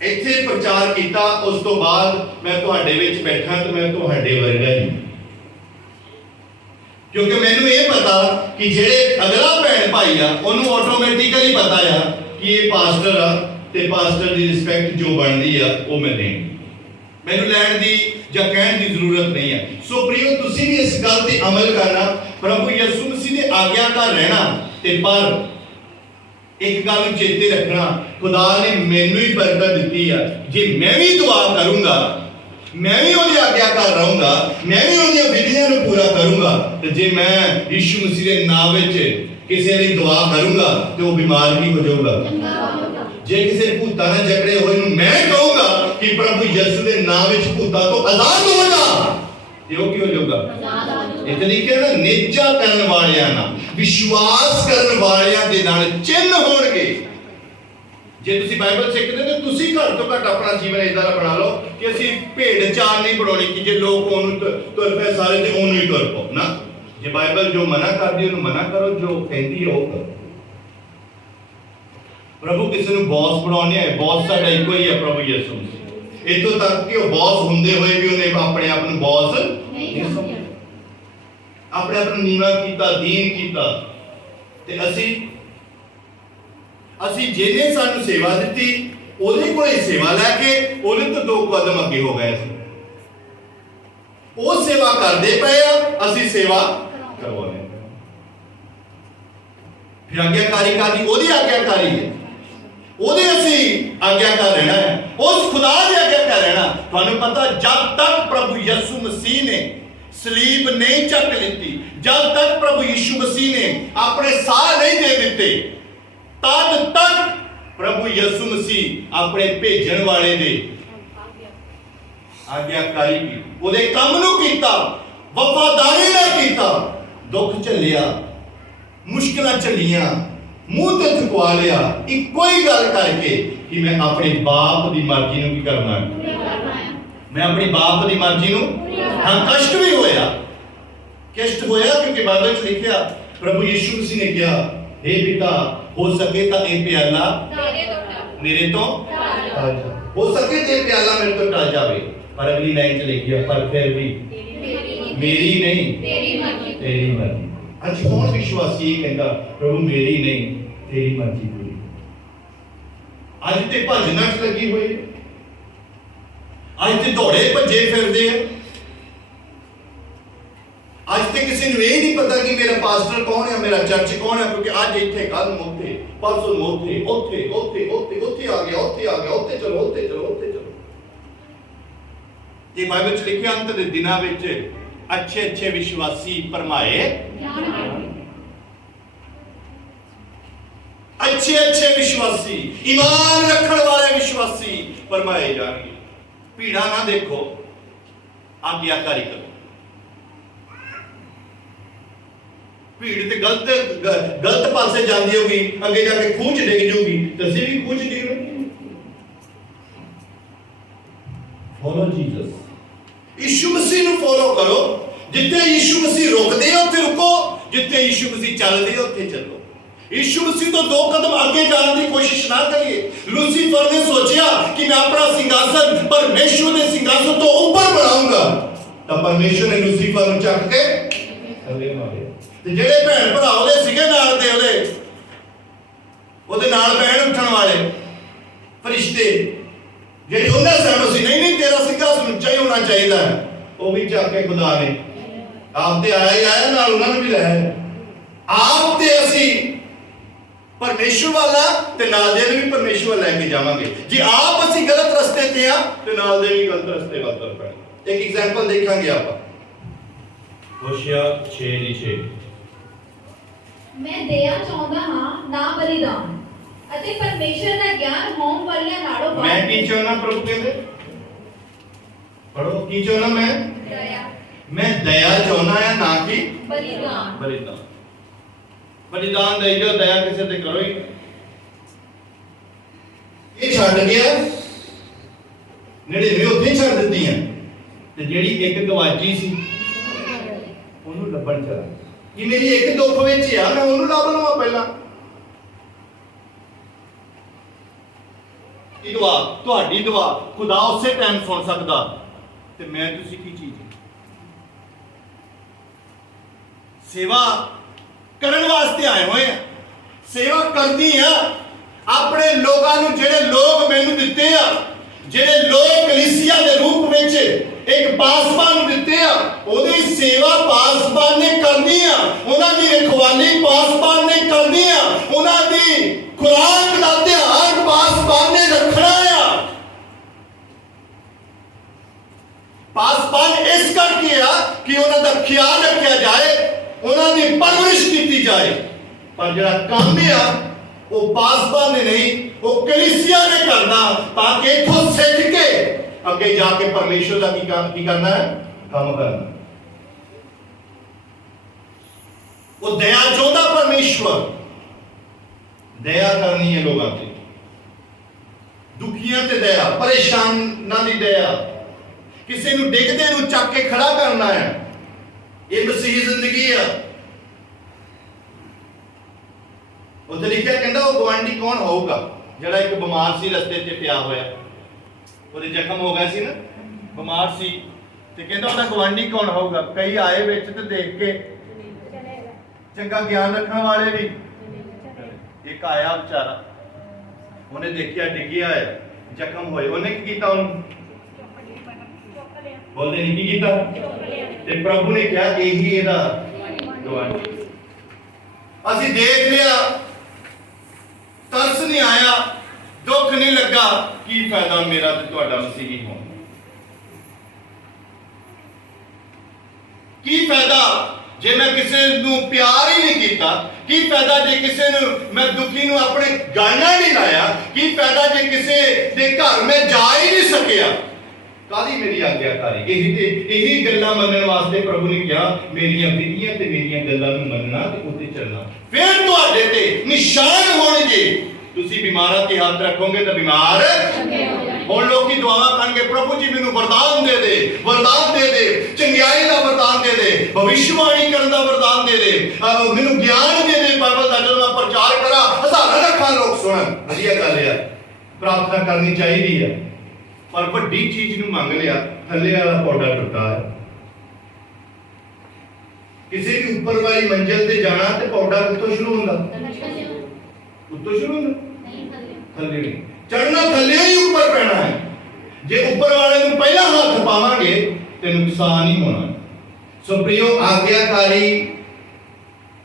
ਇੱਥੇ ਪ੍ਰਚਾਰ ਕੀਤਾ, ਉਸ ਤੋਂ ਬਾਅਦ ਮੈਂ ਤੁਹਾਡੇ ਵਿੱਚ ਬੈਠਾ ਤੇ ਮੈਂ ਤੁਹਾਡੇ ਵਰਗਾ ਨਹੀਂ, ਕਿਉਂਕਿ ਮੈਨੂੰ ਇਹ ਪਤਾ ਕਿ ਜਿਹੜੇ ਅਗਲਾ ਭੈਣ ਭਾਈ ਆ ਉਹਨੂੰ ਆਟੋਮੈਟਿਕਲੀ ਪਤਾ ਆ ਕਿ ਇਹ ਪਾਸਟਰ ਆ ਤੇ ਪਾਸਟਰ ਦੀ ਰਿਸਪੈਕਟ ਜੋ ਬਣਦੀ ਆ ਉਹ ਮੈਂ ਦੇਣੀ। ਮੈਨੂੰ ਲੈਣ ਦੀ ਜਾਂ ਕਹਿਣ ਦੀ ਜ਼ਰੂਰਤ ਨਹੀਂ ਹੈ। ਸੋ ਪ੍ਰਿਯੋ, ਤੁਸੀਂ ਵੀ ਇਸ ਗੱਲ ਤੇ ਅਮਲ ਕਰਨਾ, ਪ੍ਰਭੂ ਯਿਸੂ ਮਸੀਹ ਦੇ ਆਗਿਆਕਾਰ ਰਹਿਣਾ। ਤੇ ਪਰ ਇੱਕ ਗੱਲ ਨੂੰ ਚੇਤੇ ਰੱਖਣਾ, ਖੁਦਾ ਨੇ ਮੈਨੂੰ ਹੀ ਬਰਕਤ ਦਿੱਤੀ ਆ। ਜੇ ਮੈਂ ਵੀ ਦੁਆ ਕਰੂੰਗਾ, ਮੈਂ ਵੀ ਉਹਦੀ ਆਗਿਆਕਾਰ ਰਹੂੰਗਾ, ਮੈਂ ਵੀ ਉਹਦੀਆਂ ਵਿਧੀਆਂ ਨੂੰ ਪੂਰਾ ਕਰੂੰਗਾ, ਤੇ ਜੇ ਮੈਂ ਯਿਸੂ ਮਸੀਹ ਦੇ ਨਾਮ ਵਿੱਚ ਕਿਸੇ ਲਈ ਦੁਆ ਕਰੂੰਗਾ ਤੇ ਉਹ ਬਿਮਾਰ ਵੀ ਹੋ ਜਾਊਗਾ। ਜੇ ਕਿਸੇ ਭੂਤਾਂ ਨਾਲ ਜਕੜੇ ਹੋਏ ਨੂੰ ਮੈਂ ਕਹੂੰਗਾ ਕਿ ਪ੍ਰਭੂ ਯਿਸੂ ਦੇ ਨਾਮ ਵਿੱਚ ਭੂਤਾਂ ਤੋਂ ਆਜ਼ਾਦ ਹੋ ਜਾ, ਤੇ ਉਹ ਕੀ ਹੋ ਜਾਊਗਾ? ਇਹ ਤਰੀਕੇ ਨਾਲ ਨਿਹਚਾ ਕਰਨ ਵਾਲਿਆਂ ਨਾਲ, ਵਿਸ਼ਵਾਸ ਕਰਨ ਵਾਲਿਆਂ ਦੇ ਨਾਲ ਚਿੰਨ੍ਹ ਹੋਣਗੇ। ਜੇ ਤੁਸੀਂ ਬਾਈਬਲ ਸਿੱਖਦੇ ਤਾਂ ਤੁਸੀਂ ਘੱਟ ਤੋਂ ਘੱਟ ਆਪਣਾ ਜੀਵਨ ਇਦਾਂ ਦਾ ਬਣਾ ਲਓ ਕਿ ਅਸੀਂ ਭੇਡ ਚਾਲ ਨਹੀਂ ਬਣਾਉਣੀ ਕਿ ਜੇ ਲੋਕ ਉਹਨੂੰ ਤੁਰ ਪਏ ਸਾਰੇ ਤੇ ਉਹਨੂੰ ਹੀ ਤੁਰ ਪਓ ਨਾ। ਜੇ ਬਾਈਬਲ ਜੋ ਮਨਾ ਕਰਦੀ ਉਹਨੂੰ ਮਨਾ ਕਰੋ, ਜੋ ਕਹਿੰਦੀ ਉਹ ਕਰੋ। ਪ੍ਰਭੂ ਕਿਸੇ ਨੂੰ ਬੌਸ ਬਣਾਉਣੇ ਹੈ, ਬੌਸ ਸਾਡਾ ਇੱਕੋ ਹੀ ਹੈ, ਪ੍ਰਭੂ ਯਿਸੂ ਮਸੀਹ। ਇੱਥੋਂ ਤੱਕ ਕਿ ਉਹ ਬੌਸ ਹੁੰਦੇ ਹੋਏ ਵੀ ਉਹਨੇ ਆਪਣੇ ਆਪ ਨੂੰ ਬੌਸ ਨਹੀਂ ਸਮਝਿਆ, ਆਪਣੇ ਆਪ ਨੂੰ ਨੀਵਾਂ ਕੀਤਾ, ਦੀਨ ਕੀਤਾ। ਤੇ ਅਸੀਂ ਜਿਹਨੇ ਸਾਨੂੰ ਸੇਵਾ ਦਿੱਤੀ ਉਹਦੇ ਕੋਲ ਸੇਵਾ ਲੈ ਕੇ ਉਹਦੇ ਤੋਂ 2 ਕਦਮ ਅੱਗੇ ਹੋ ਗਏ ਸੀ। ਉਹ ਸੇਵਾ ਕਰਦੇ ਪਏ ਆ, ਅਸੀਂ ਸੇਵਾ ਕਰਵਾਉਂਦੇ। ਫਿਰ ਆਗਿਆਕਾਰੀ ਕਾਦੀ? ਉਹਦੀ ਆਗਿਆਕਾਰੀ ਹੈ, ਉਹਦੇ ਅਸੀਂ ਆਗਿਆਕਾਰ ਰਹਿਣਾ ਹੈ, ਉਸ ਖੁਦਾ ਦੀ ਆਗਿਆਕਾਰ ਰਹਿਣਾ। ਤੁਹਾਨੂੰ ਪਤਾ, ਜਦ ਤੱਕ ਪ੍ਰਭੂ ਯਿਸੂ ਮਸੀਹ ਨੇ ਸਲੀਬ ਨਹੀਂ ਚੱਕ ਲਿੱਤੀ, ਜਦ ਤੱਕ ਪ੍ਰਭੂ ਯਿਸੂ ਮਸੀਹ ਨੇ ਆਪਣੇ ਸਾਹ ਨਹੀਂ ਦੇ ਦਿੱਤੇ, ਤਦ ਤੱਕ ਪ੍ਰਭੂ ਯਿਸੂ ਮਸੀਹ ਆਪਣੇ ਭੇਜਣ ਵਾਲੇ ਦੇ ਆਗਿਆਕਾਰੀ ਕੀਤੀ, ਉਹਦੇ ਕੰਮ ਨੂੰ ਕੀਤਾ, ਵਫਾਦਾਰੀ ਨਾਲ ਕੀਤਾ। ਦੁੱਖ ਝੱਲਿਆ, ਮੁਸ਼ਕਲਾਂ ਝੱਲੀਆਂ, ਮੂੰਹ ਤੇ ਝੁਕਵਾ ਲਿਆ, ਇੱਕੋ ਹੀ ਗੱਲ ਕਰਕੇ ਕਿ ਮੈਂ ਆਪਣੇ ਬਾਪ ਦੀ ਮਰਜ਼ੀ ਨੂੰ ਕੀ ਕਰਨਾ ਹੈ, ਮੈਂ ਆਪਣੀ ਬਾਪ ਦੀ ਮਰਜ਼ੀ ਨੂੰ। ਹਾਂ, ਕਸ਼ਟ ਵੀ ਹੋਇਆ, ਕਸ਼ਟ ਹੋਇਆ ਕਿਉਂਕਿ ਬਾਈਬਲ 'ਚ ਲਿਖਿਆ ਪ੍ਰਭੂ ਯਿਸੂ ਮਸੀਹ ਨੇ ਕਿਹਾ, हे ਪਿਤਾ, ਹੋ ਸਕੇ ਤਾਂ ਇਹ ਪਿਆਲਾ ਮੇਰੇ ਤੋਂ ਟਲ ਜਾਵੇ, ਹੋ ਸਕੇ ਤੇ ਪਿਆਲਾ ਮੇਰੇ ਤੋਂ ਟਲ ਜਾਵੇ। ਪਰ ਅਗਲੀ ਲਾਈਨ 'ਚ ਲਿਖਿਆ, ਪਰ ਫਿਰ ਵੀ ਮੇਰੀ ਨਹੀਂ ਤੇਰੀ ਮਰਜ਼ੀ। ਅੱਜ ਕੌਣ ਵਿਸ਼ਵਾਸੀ ਕਹਿੰਦਾ, ਪ੍ਰਭੂ ਮੇਰੀ ਨਹੀਂ ਤੇਰੀ ਮਰਜ਼ੀ ਪੂਰੀ। ਅੱਜ ਤੇ ਭਜਨਾਂ 'ਚ ਲੱਗੀ ਹੋਈ, ਅੱਜ ਤੇ ਦੌੜੇ ਭੱਜੇ ਫਿਰਦੇ ਆ। ਅੱਜ ਤੇ ਕਿਸੇ ਨੂੰ ਇਹ ਨਹੀਂ ਪਤਾ ਕਿ ਮੇਰਾ ਪਾਸਟਰ ਕੌਣ ਹੈ, ਮੇਰਾ ਚਰਚ ਕੌਣ ਹੈ, ਕਿਉਂਕਿ ਅੱਜ ਇੱਥੇ, ਕੱਲ ਨੂੰ ਉੱਥੇ, ਪਰਸੋਂ ਨੂੰ ਉੱਥੇ, ਉੱਥੇ ਆ ਗਿਆ, ਉੱਥੇ ਚਲੋ। ਇਹ ਬਾਈਬਲ 'ਚ ਲਿਖਿਆ, ਅੰਤ ਦੇ ਦਿਨਾਂ ਵਿੱਚ ਅੱਛੇ ਵਿਸ਼ਵਾਸੀ ਭਰਮਾਏ, ਅੱਛੇ ਵਿਸ਼ਵਾਸੀ, ਈਮਾਨ ਰੱਖਣ ਵਾਲੇ ਵਿਸ਼ਵਾਸੀ ਭਰਮਾਏ ਜਾਣਗੇ। ਭੀੜਾ ਨਾ ਦੇਖੋ, ਆਗਿਆਕਾਰੀ ਕਰੋ। ਭੀੜ ਤੇ ਗਲਤ ਪਾਸੇ ਜਾਂਦੀ ਹੋਗੀ, ਅੱਗੇ ਜਾ ਕੇ ਖੂਹ 'ਚ ਡਿੱਗ ਜਾਊਗੀ, ਤੇ ਅਸੀਂ ਵੀ ਖੂਹ 'ਚ ਡਿੱਗਣਾ। ਫੋਲੋ ਜੀਸਸ, ਯਿਸੂ ਮਸੀਹ ਨੂੰ ਫੋਲੋ ਕਰੋ। ਜਿੱਥੇ ਯਿਸੂ ਮਸੀਹ ਰੁਕਦੇ ਆ ਉੱਥੇ ਰੁਕੋ, ਜਿੱਥੇ ਯਿਸੂ ਮਸੀਹ ਚੱਲਦੇ ਆ ਉੱਥੇ ਚੱਲੋ। ਯਿਸੂ ਮਸੀਹ ਤੋਂ 2 ਕਦਮ ਅੱਗੇ ਜਾਣ ਦੀ ਕੋਸ਼ਿਸ਼ ਨਾ ਕਰੀਏ। ਲੂਸੀਫਰ ਨੇ ਸੋਚਿਆ ਕਿ ਮੈਂ ਆਪਣਾ ਸਿੰਘਾਸਨ ਪਰਮੇਸ਼ਵਰ ਦੇ ਸਿੰਘਾਸਨ ਤੋਂ ਉੱਪਰ ਬਣਾਉਂਗਾ, ਤਾਂ ਪਰਮੇਸ਼ਵਰ ਨੇ ਲੂਸੀਫਰ ਨੂੰ ਚੱਕ ਕੇ ਥੱਲੇ ਮਾਰਿਆ। ਤੇ ਜਿਹੜੇ ਭੈਣ ਭਰਾ ਉਹਦੇ ਸੀਗੇ ਨਾਲ ਦੇ, ਉਹਦੇ ਨਾਲ ਬੈਠ ਉੱਠਣ ਵਾਲੇ ਫਰਿਸ਼ਤੇ, ਜਿਹੜੇ ਉਹਨਾਂ ਸਹਿਮਤ ਸੀ, ਨਹੀਂ ਤੇਰਾ ਸਿੰਘਾਸਨ ਉੱਚਾ ਹੀ ਹੋਣਾ ਚਾਹੀਦਾ, ਉਹ ਵੀ ਚੱਕ ਕੇ ਖੁਦਾ ਨੇ ਆਪ ਤੇ ਆਇਆ ਨਾਲ ਉਹਨਾਂ ਨੂੰ ਵੀ ਲੈ ਆਇਆ। ਆਪ ਤੇ ਅਸੀਂ ਪਰਮੇਸ਼ਵਰ ਵਾਲਾ ਤੇ ਨਾਲ ਦੇ ਨੂੰ ਵੀ ਪਰਮੇਸ਼ਵਰ ਲੈ ਕੇ ਜਾਵਾਂਗੇ। ਜੇ ਆਪ ਅਸੀਂ ਗਲਤ ਰਸਤੇ ਤੇ ਆ ਤੇ ਨਾਲ ਦੇ ਵੀ ਗਲਤ ਰਸਤੇ ਵੱਲ ਤੁਰ ਪੈਣਗੇ। ਇੱਕ ਐਗਜ਼ਾਮਪਲ ਦੇਖਾਂਗੇ ਆਪਾਂ, ਹੋਸ਼ਿਆ 6:6। ਮੈਂ ਦਇਆ ਚਾਹੁੰਦਾ ਹਾਂ, ਨਾ ਬਲੀਦਾਨ, ਅਤੇ ਪਰਮੇਸ਼ਰ ਦਾ ਗਿਆਨ ਹੋਣ ਵਾਲਿਆਂ ਨਾਲੋਂ ਵੱਧ। ਮੈਂ ਕੀ ਚਾਹੁੰਦਾ, ਪ੍ਰਭੂ ਕਹਿੰਦੇ, ਪੜੋ, ਕੀ ਚਾਹੁੰਦਾ ਮੈਂ ਦਇਆ ਚਾਹੁੰਦਾ ਆ, ਨਾ ਕਿ ਬਲੀਦਾਨ। ਬਲੀਦਾਨ ਦੇ ਜੋ ਦਇਆ ਕਿਸੇ ਤੇ ਕਰੋ ਹੀ। ਇਹ ਛੱਡ ਗਿਆ, 99 ਉੱਥੇ ਛੱਡ ਦਿੱਤੀਆਂ, ਤੇ ਜਿਹੜੀ ਇੱਕ ਗਵਾਚੀ ਸੀ ਉਹਨੂੰ ਲੱਭਣ ਚਲਾ। ਕਿ ਮੇਰੀ ਇੱਕ ਦੁੱਖ ਵਿੱਚ ਆ, ਮੈਂ ਉਹਨੂੰ ਲੱਭ ਲਵਾਂ ਪਹਿਲਾਂ। ਇਹ ਦੁਆ, ਤੁਹਾਡੀ ਦੁਆ ਖੁਦਾ ਉਸੇ ਟਾਈਮ ਸੁਣ ਸਕਦਾ, ਤੇ ਮੈਂ ਤੁਸੀਂ ਕੀ ਚੀਜ਼ ਸੇਵਾ ਕਰਨ ਵਾਸਤੇ ਆਏ ਹੋਏ ਆ, ਸੇਵਾ ਕਰਨੀ ਆ ਆਪਣੇ ਲੋਕਾਂ ਨੂੰ, ਜਿਹੜੇ ਲੋਕ ਮੈਨੂੰ ਦਿੱਤੇ ਆ, ਜਿਹੜੇ ਲੋਕ ਕਲੀਸਿਆ ਦੇ ਰੂਪ ਵਿੱਚ ਇੱਕ ਪਾਸਬਾਨ ਨੂੰ ਦਿੱਤੇ ਆ, ਉਹਦੀ ਸੇਵਾ ਪਾਸਬਾਨ ਨੇ ਕਰਨੀ ਆ, ਉਹਨਾਂ ਦੀ ਰਖਵਾਲੀ ਪਾਸਬਾਨ ਨੇ ਕਰਨੀ ਆ, ਉਹਨਾਂ ਦੀ ਖੁਰਾਕ ਦਾ ਧਿਆਨ ਪਾਸਬਾਨ ਨੇ ਰੱਖਣਾ ਆ। ਪਾਸਬਾਨ ਇਸ ਕਰਕੇ ਆ ਕਿ ਉਹਨਾਂ ਦਾ ਖਿਆਲ ਰੱਖਿਆ ਜਾਏ, ਉਹਨਾਂ ਦੀ ਪਰਵਰਿਸ਼ ਕੀਤੀ ਜਾਏ। ਪਰ ਜਿਹੜਾ ਕੰਮ ਆ ਉਹ ਪਾਸਬਾਨ ਨੇ ਨਹੀਂ, ਉਹ ਕਲੀਸਿਆ ਨੇ ਕਰਨਾ, ਤਾਂ ਕਿ ਇੱਥੋਂ ਸਿੱਖ ਕੇ ਅੱਗੇ ਜਾ ਕੇ ਪਰਮੇਸ਼ਰ ਦਾ ਕੀ ਕਰਨਾ ਹੈ, ਕੰਮ ਕਰਨਾ। ਉਹ ਦਇਆ ਚਾਹੁੰਦਾ ਪਰਮੇਸ਼ਵਰ, ਦਇਆ ਕਰਨੀ ਹੈ ਲੋਕਾਂ ਤੇ, ਦੁਖੀਆਂ ਤੇ ਦਇਆ, ਪਰੇਸ਼ਾਨਾਂ ਦੀ ਦਇਆ, ਕਿਸੇ ਨੂੰ ਡਿੱਗਦੇ ਨੂੰ ਚੱਕ ਕੇ ਖੜਾ ਕਰਨਾ ਹੈ। ਇਹ ਮਸੀਹੀ ਜ਼ਿੰਦਗੀ ਆ। ਉਹਦੇ ਲਿਖਿਆ ਕਹਿੰਦਾ ਉਹ ਗਵਾਂਢੀ ਕੌਣ ਹੋਊਗਾ ਜਿਹੜਾ ਇੱਕ ਬਿਮਾਰ ਸੀ, ਰਸਤੇ 'ਤੇ ਪਿਆ ਹੋਇਆ, ਉਹਦੇ ਜ਼ਖਮ ਹੋ ਗਿਆ ਸੀ ਨਾ, ਬਿਮਾਰ ਸੀ, ਤੇ ਕਹਿੰਦਾ ਉਹਦਾ ਗਵਾਂਢੀ ਕੌਣ ਹੋਊਗਾ। ਕਈ ਆਏ ਵਿੱਚ ਤੇ ਦੇਖ ਕੇ ਚੰਗਾ ਗਿਆਨ ਰੱਖਣ ਵਾਲੇ ਵੀ, ਇੱਕ ਆਇਆ ਵਿਚਾਰਾ, ਉਹਨੇ ਦੇਖਿਆ ਡਿੱਗਿਆ ਹੈ, ਜ਼ਖਮ ਹੋਏ, ਉਹਨੇ ਕੀ ਕੀਤਾ, ਉਹਨੂੰ ਬੋਲਦੇ ਨਹੀਂ ਕੀ ਕੀਤਾ, ਤੇ ਪ੍ਰਭੂ ਨੇ ਕਿਹਾ ਕਿ ਇਹੀ ਇਹਦਾ ਗਵਾਂਢੀ। ਅਸੀਂ ਦੇਖ ਲਿਆ, ਤਰਸ ਨਹੀਂ ਆਇਆ, ਦੁੱਖ ਨਹੀਂ ਲੱਗਾ, ਕੀ ਫਾਇਦਾ ਮੇਰਾ ਤੇ ਤੁਹਾਡਾ ਮਸੀਹੀ ਹੋਣ ਦਾ? ਕੀ ਫਾਇਦਾ ਜੇ ਮੈਂ ਕਿਸੇ ਨੂੰ ਪਿਆਰ ਹੀ ਨਹੀਂ ਕੀਤਾ? ਕੀ ਫਾਇਦਾ ਜੇ ਕਿਸੇ ਨੂੰ ਮੈਂ ਦੁਖੀ ਨੂੰ ਆਪਣੇ ਗਾਣਾ ਨਹੀਂ ਲਾਇਆ? ਕੀ ਫਾਇਦਾ ਜੇ ਕਿਸੇ ਦੇ ਘਰ ਮੈਂ ਜਾ ਹੀ ਨਹੀਂ ਸਕਿਆ? ਕਾਹਦੀ ਮੇਰੀ ਆਗਿਆਕਾਰੀ? ਇਹੀ ਗੱਲਾਂ ਮੰਨਣ ਵਾਸਤੇ ਪ੍ਰਭੂ ਨੇ ਕਿਹਾ ਮੇਰੀਆਂ ਵਿਧੀਆਂ ਤੇ ਮੇਰੀਆਂ ਗੱਲਾਂ ਨੂੰ ਮੰਨਣਾ ਤੇ ਉੱਤੇ ਚੱਲਣਾ, ਫਿਰ ਤੁਹਾਡੇ ਤੇ ਨਿਸ਼ਾਨ ਹੋਣਗੇ। ਤੁਸੀਂ ਬਿਮਾਰਾਂ ਤੇ ਹੱਥ ਰੱਖੋਗੇ ਤਾਂ ਬਿਮਾਰ ਹੁਣ ਲੋਕੀ ਦੁਆਵਾਂ ਕਰਨਗੇ, ਪ੍ਰਭੂ ਜੀ ਮੈਨੂੰ ਵਰਦਾਨ ਦੇ ਦੇ, ਵਰਦਾਨ ਦੇ ਦੇ, ਚੰਗਿਆਈ ਦਾ ਵਰਦਾਨ ਦੇ ਦੇ, ਭਵਿਸ਼ਵਾਣੀ ਕਰਨ ਦਾ ਵਰਦਾਨ ਦੇ ਦੇ, ਮੈਨੂੰ ਗਿਆਨ ਦੇ ਦੇ ਬਾਈਬਲ ਦਾ, ਜਦੋਂ ਮੈਂ ਪ੍ਰਚਾਰ ਕਰਾਂ ਹਜ਼ਾਰਾਂ ਲੱਖਾਂ ਲੋਕ ਸੁਣਨ। ਵਧੀਆ ਗੱਲ ਹੈ, ਪ੍ਰਾਰਥਨਾ ਕਰਨੀ ਚਾਹੀਦੀ ਹੈ, ਪਰ ਵੱਡੀ ਚੀਜ਼ ਨੂੰ ਮੰਗ ਲਿਆ, ਥੱਲੇ ਵਾਲਾ ਪੌੜਾ ਟੁੱਟਾ ਹੈ। ਕਿਸੇ ਵੀ ਉੱਪਰ ਵਾਲੀ ਮੰਜ਼ਿਲ ਤੇ ਜਾਣਾ ਤੇ ਪੌੜਾ ਕਿੱਥੋਂ ਸ਼ੁਰੂ ਹੁੰਦਾ? ਉੱਤੋਂ ਸ਼ੁਰੂ ਹੁੰਦਾ, ਥੱਲੇ ਨਹੀਂ ਚੜਨਾ, ਥੱਲੇ ਹੀ ਉੱਪਰ ਪੈਣਾ ਹੈ। ਜੇ ਉੱਪਰ ਵਾਲੇ ਨੂੰ ਪਹਿਲਾਂ ਹੱਥ ਪਾਵਾਂਗੇ ਤੇ ਨੁਕਸਾਨ ਹੀ ਹੋਣਾ। ਸੋ ਪ੍ਰਿਯੋ, ਆਗਿਆਕਾਰੀ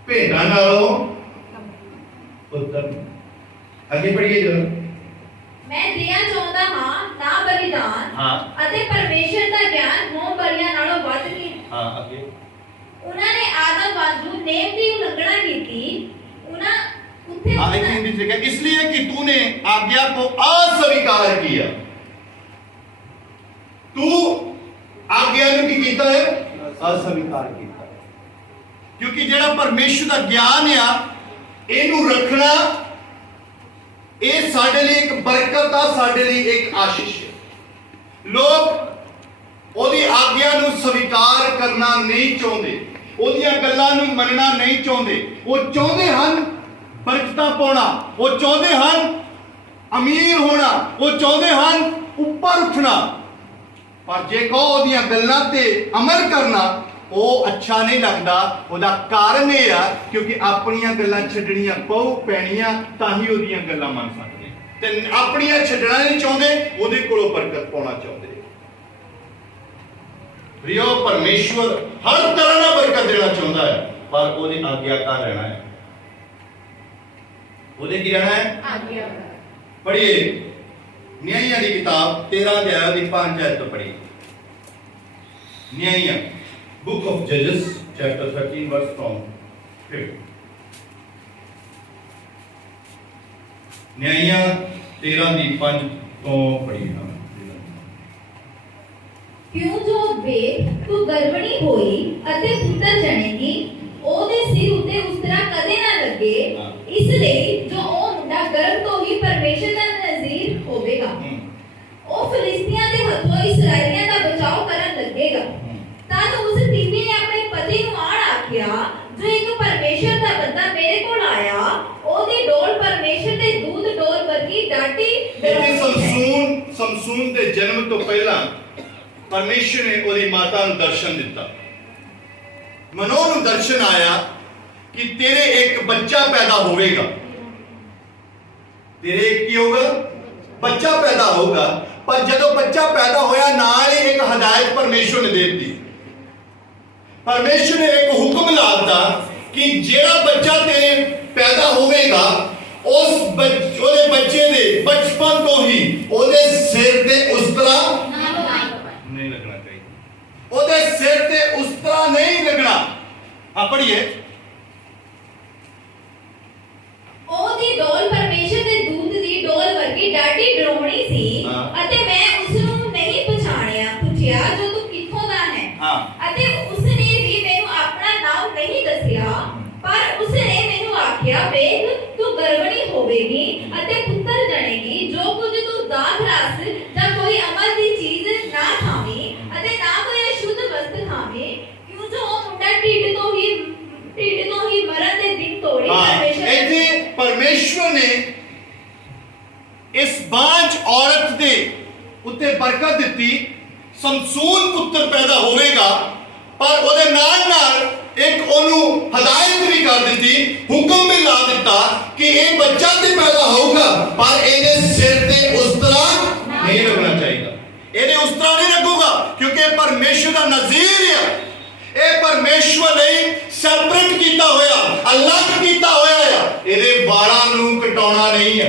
ਭੇਡਾਂ ਨਾਲੋਂ ਉੱਤਮ। ਅੱਗੇ ਪੜ੍ਹੀਏ ਜਰਾ। ਮੈਂ ਦਇਆ ਚਾਹੁੰਦਾ ਹਾਂ, ਨਾ ਬਲੀਦਾਨ, ਅਤੇ ਪਰਮੇਸ਼ਰ ਦਾ ਗਿਆਨ ਹੋਮ ਬਲੀਆਂ ਨਾਲੋਂ ਵੱਧ ਨਹੀਂ। ਅੱਗੇ ਉਹਨਾਂ ਨੇ ਆਦਮ ਵਾਂਗੂ ਨੇਮ ਦੀ ਉਲੰਘਣਾ ਕੀਤੀ। ਉਹਨਾਂ इसलिए कि तूने आज्ञा को अस्वीकार किया। तू आज्ञा ਨੂੰ ਕੀ ਕੀਤਾ ਹੈ? अस्वीकार ਕੀਤਾ। क्योंकि ਜਿਹੜਾ ਪਰਮੇਸ਼ਰ ਦਾ ਗਿਆਨ ਆ, ਇਹਨੂੰ ਰੱਖਣਾ, ਇਹ ਸਾਡੇ ਲਈ ਇੱਕ ਬਰਕਤ ਆ, ਸਾਡੇ ਲਈ ਇੱਕ ਆਸ਼ੀਸ਼ ਹੈ। ਲੋਕ ਉਹਦੀ ਆਗਿਆ ਨੂੰ ਸਵੀਕਾਰ ਕਰਨਾ ਨਹੀਂ ਚਾਹੁੰਦੇ, ਉਹਦੀਆਂ ਗੱਲਾਂ ਨੂੰ ਮੰਨਣਾ ਨਹੀਂ ਚਾਹੁੰਦੇ। ਉਹ ਚਾਹੁੰਦੇ ਹਨ ਬਰਕਤਾਂ ਪਾਉਣਾ, ਉਹ ਚਾਹੁੰਦੇ ਹਨ ਅਮੀਰ ਹੋਣਾ, ਉਹ ਚਾਹੁੰਦੇ ਹਨ ਉੱਪਰ ਉੱਠਣਾ, ਪਰ ਜੇ ਕਹੋ ਉਹਦੀਆਂ ਗੱਲਾਂ ਤੇ ਅਮਲ ਕਰਨਾ, ਉਹ ਅੱਛਾ ਨਹੀਂ ਲੱਗਦਾ। ਉਹਦਾ ਕਾਰਨ ਇਹ ਆ ਕਿਉਂਕਿ ਆਪਣੀਆਂ ਗੱਲਾਂ ਛੱਡਣੀਆਂ ਪੈਣੀਆਂ, ਤਾਂ ਹੀ ਉਹਦੀਆਂ ਗੱਲਾਂ ਮੰਨ ਸਕਦੇ, ਤੇ ਆਪਣੀਆਂ ਛੱਡਣਾ ਨਹੀਂ ਚਾਹੁੰਦੇ, ਉਹਦੇ ਕੋਲੋਂ ਬਰਕਤ ਪਾਉਣਾ ਚਾਹੁੰਦੇ। प्रियो, परमेश्वर हर तरह का बरकत देना चाहता है, पर ਉਹਦੀ आज्ञाकार रहना है। ਉਹਦੇ ਕੀ रहना है? आज्ञाकार। पढ़िए न्यायियों की किताब 13 अध्याय की 5 आयत तो पढ़िए। न्यायियों, बुक ऑफ जजेस चैप्टर 13 वर्स फ्रॉम 5। न्यायियों 13 की 5 तो पढ़िए। क्यों जो ਵੇਖ ਤੂੰ ਗਰਭਣੀ ਹੋਈ ਅਤੇ ਪੁੱਤਰ ਜਣੇਗੀ, ਉਹਦੇ ਸਿਰ ਉੱਤੇ ਉਸਤਰਾ ਕਦੇ ਨਾ ਲੱਗੇ, ਇਸ ਲਈ ਜੋ ਉਹ ਮੁੰਡਾ ਗਰਭ ਤੋਂ ਹੀ ਪਰਮੇਸ਼ਰ ਦਾ ਨਜ਼ੀਰ ਹੋਵੇਗਾ, ਉਹ ਫਿਲਿਸਤੀਆਂ ਦੇ ਹੱਥੋਂ ਇਸਰਾਈਲੀਆਂ ਦਾ ਬਚਾਓ ਕਰਨ ਲੱਗੇਗਾ। ਤਦ ਉਸ ਤੀਵੀ ਨੇ ਆਪਣੇ ਪਤੀ ਨੂੰ ਆਣ ਆਖਿਆ, ਜੋ ਇੱਕ ਪਰਮੇਸ਼ਰ ਦਾ ਬੰਦਾ ਮੇਰੇ ਕੋਲ ਆਇਆ, ਉਹਦੀ ਡੋਲ ਪਰਮੇਸ਼ਰ ਦੇ ਦੂਤ ਡੋਲ ਵਰਗੀ ਡਾਢੀ। ਸਮਸੂਨ ਦੇ ਜਨਮ ਤੋਂ ਪਹਿਲਾਂ परमेश्वर ने ਉਹਦੀ ਮਾਤਾ ਨੂੰ ਦਰਸ਼ਨ ਦਿੱਤਾ। ਮਨੋਹ ਨੂੰ ਦਰਸ਼ਨ ਆਇਆ ਕਿ ਤੇਰੇ ਇੱਕ ਬੱਚਾ ਪੈਦਾ ਹੋਵੇਗਾ। ਤੇਰੇ ਕੀ ਹੋਗਾ? ਬੱਚਾ ਪੈਦਾ ਹੋਗਾ, पर जदों बच्चा पैदा होया नाल ही एक हदायत परमेश्वर ने दे दी। परमेश्वर ने एक हुक्म लाता कि जेड़ा बच्चा तेरे पैदा होवेगा उस बच्चे दे बचपन तो ही ओदे सिर ते उस्तरा नहीं लगना चाहिए। ओदे सिर ते उस्तरा नहीं लगना। हाँ पढ़िए। ਉਹਦੀ ਡੋਲ ਪਰਮੇਸ਼ਰ ਦੇ ਦੂਤ ਦੀ ਡੋਲ ਵਰਗੀ ਡਾਢੀ ਡਰਾਉਣੀ ਸੀ ਅਤੇ ਮੈਂ ਉਸ ਨੂੰ ਨਹੀਂ ਪੁੱਛਿਆ ਜੋ ਤੂੰ ਕਿੱਥੋਂ ਦਾ ਹੈ ਅਤੇ ਉਸਨੇ ਵੀ ਮੈਨੂੰ ਆਪਣਾ ਨਾਮ ਨਹੀਂ ਦੱਸਿਆ ਪਰ ਉਸਨੇ ਮੈਨੂੰ ਆਖਿਆ ਵੇਖ ਤੂੰ ਗਰਭਣੀ ਹੋਵੇਗੀ ਅਤੇ ਪੁੱਤਰ ਜਣੇਗੀ ਜੋ ਕੁਝ ਤੂੰ ਦਾਖ ਰਸ ਜਾਂ ਕੋਈ ਅਮਲ ਦੀ ਚੀਜ਼ ਨਾ ਖਾਵੇਂ ਅਤੇ ਨਾ ਕੋਈ ਅਸ਼ੁੱਧ ਵਸਤ ਖਾਵੇਂ ਕਿਉਂ ਜੋ ਉਹ ਮੁੰਡਾ ਢਿੱਡ ਤੋਂ ਹੀ ਮਰਨ ਦੇ ਦਿਨ ਤੋੜੀ परमेश्वर ने इस बांझ औरत दे उत्ते बरकत दिती। समसून पुत्र पैदा होवेगा पर ओदे नाल नाल एक ओनू हदायत भी कर दी, हुक्म भी ला दिता कि ये बच्चा ते पैदा होगा पर इहदे सिर ते उस्तरा नहीं लगना चाहिए। इहदे उस्तरा नहीं लगूगा क्योंकि परमेश्वर दा नज़ीर है। ये परमेश्वर ने सैपरेट किया होया, अलग किया होया है। इहदे वालां नूं कटाउणा नहीं है।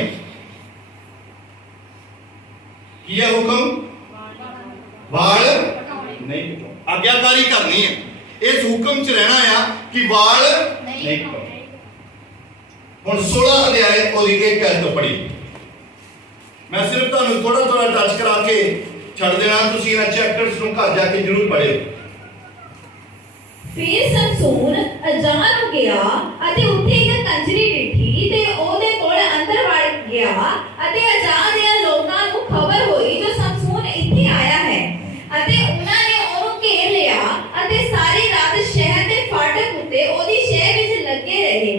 की है हुक्म? वाल नहीं कटाउणे, आज्ञाकारी करनी है। इस हुक्म च रहना है कि वाल नहीं कटाउणे। हुण 16 अध्याय ओदी एक कहत पढ़ी। मैं सिर्फ तुहानूं थोड़ा थोड़ा टच करा के छड़ देना, तुसीं इन्हां चैप्टर्स नूं घर जाके जरूर पढ़िओ। ਫਿਰ ਸਮਸੂਨ ਅਜਾਨ ਨੂੰ ਗਿਆ ਅਤੇ ਉੱਥੇ ਇੱਕ ਕੰਜਰੀ ਡਿੱਠੀ ਤੇ ਉਹਦੇ ਕੋਲ ਅੰਦਰ ਵੜ ਗਿਆ ਅਤੇ ਅਜਾਨ ਦੇ ਲੋਕਾਂ ਨੂੰ ਖਬਰ ਹੋਈ ਜੋ ਸਮਸੂਨ ਇੱਥੇ ਆਇਆ ਹੈ ਅਤੇ ਉਹਨਾਂ ਨੇ ਉਹਨੂੰ ਘੇਰ ਲਿਆ ਅਤੇ ਸਾਰੀ ਰਾਤ ਸ਼ਹਿਰ ਦੇ ਫਾਟਕ ਉੱਤੇ ਉਹਦੀ ਸ਼ਹਿਰ ਵਿੱਚ ਲੱਗੇ ਰਹੇ।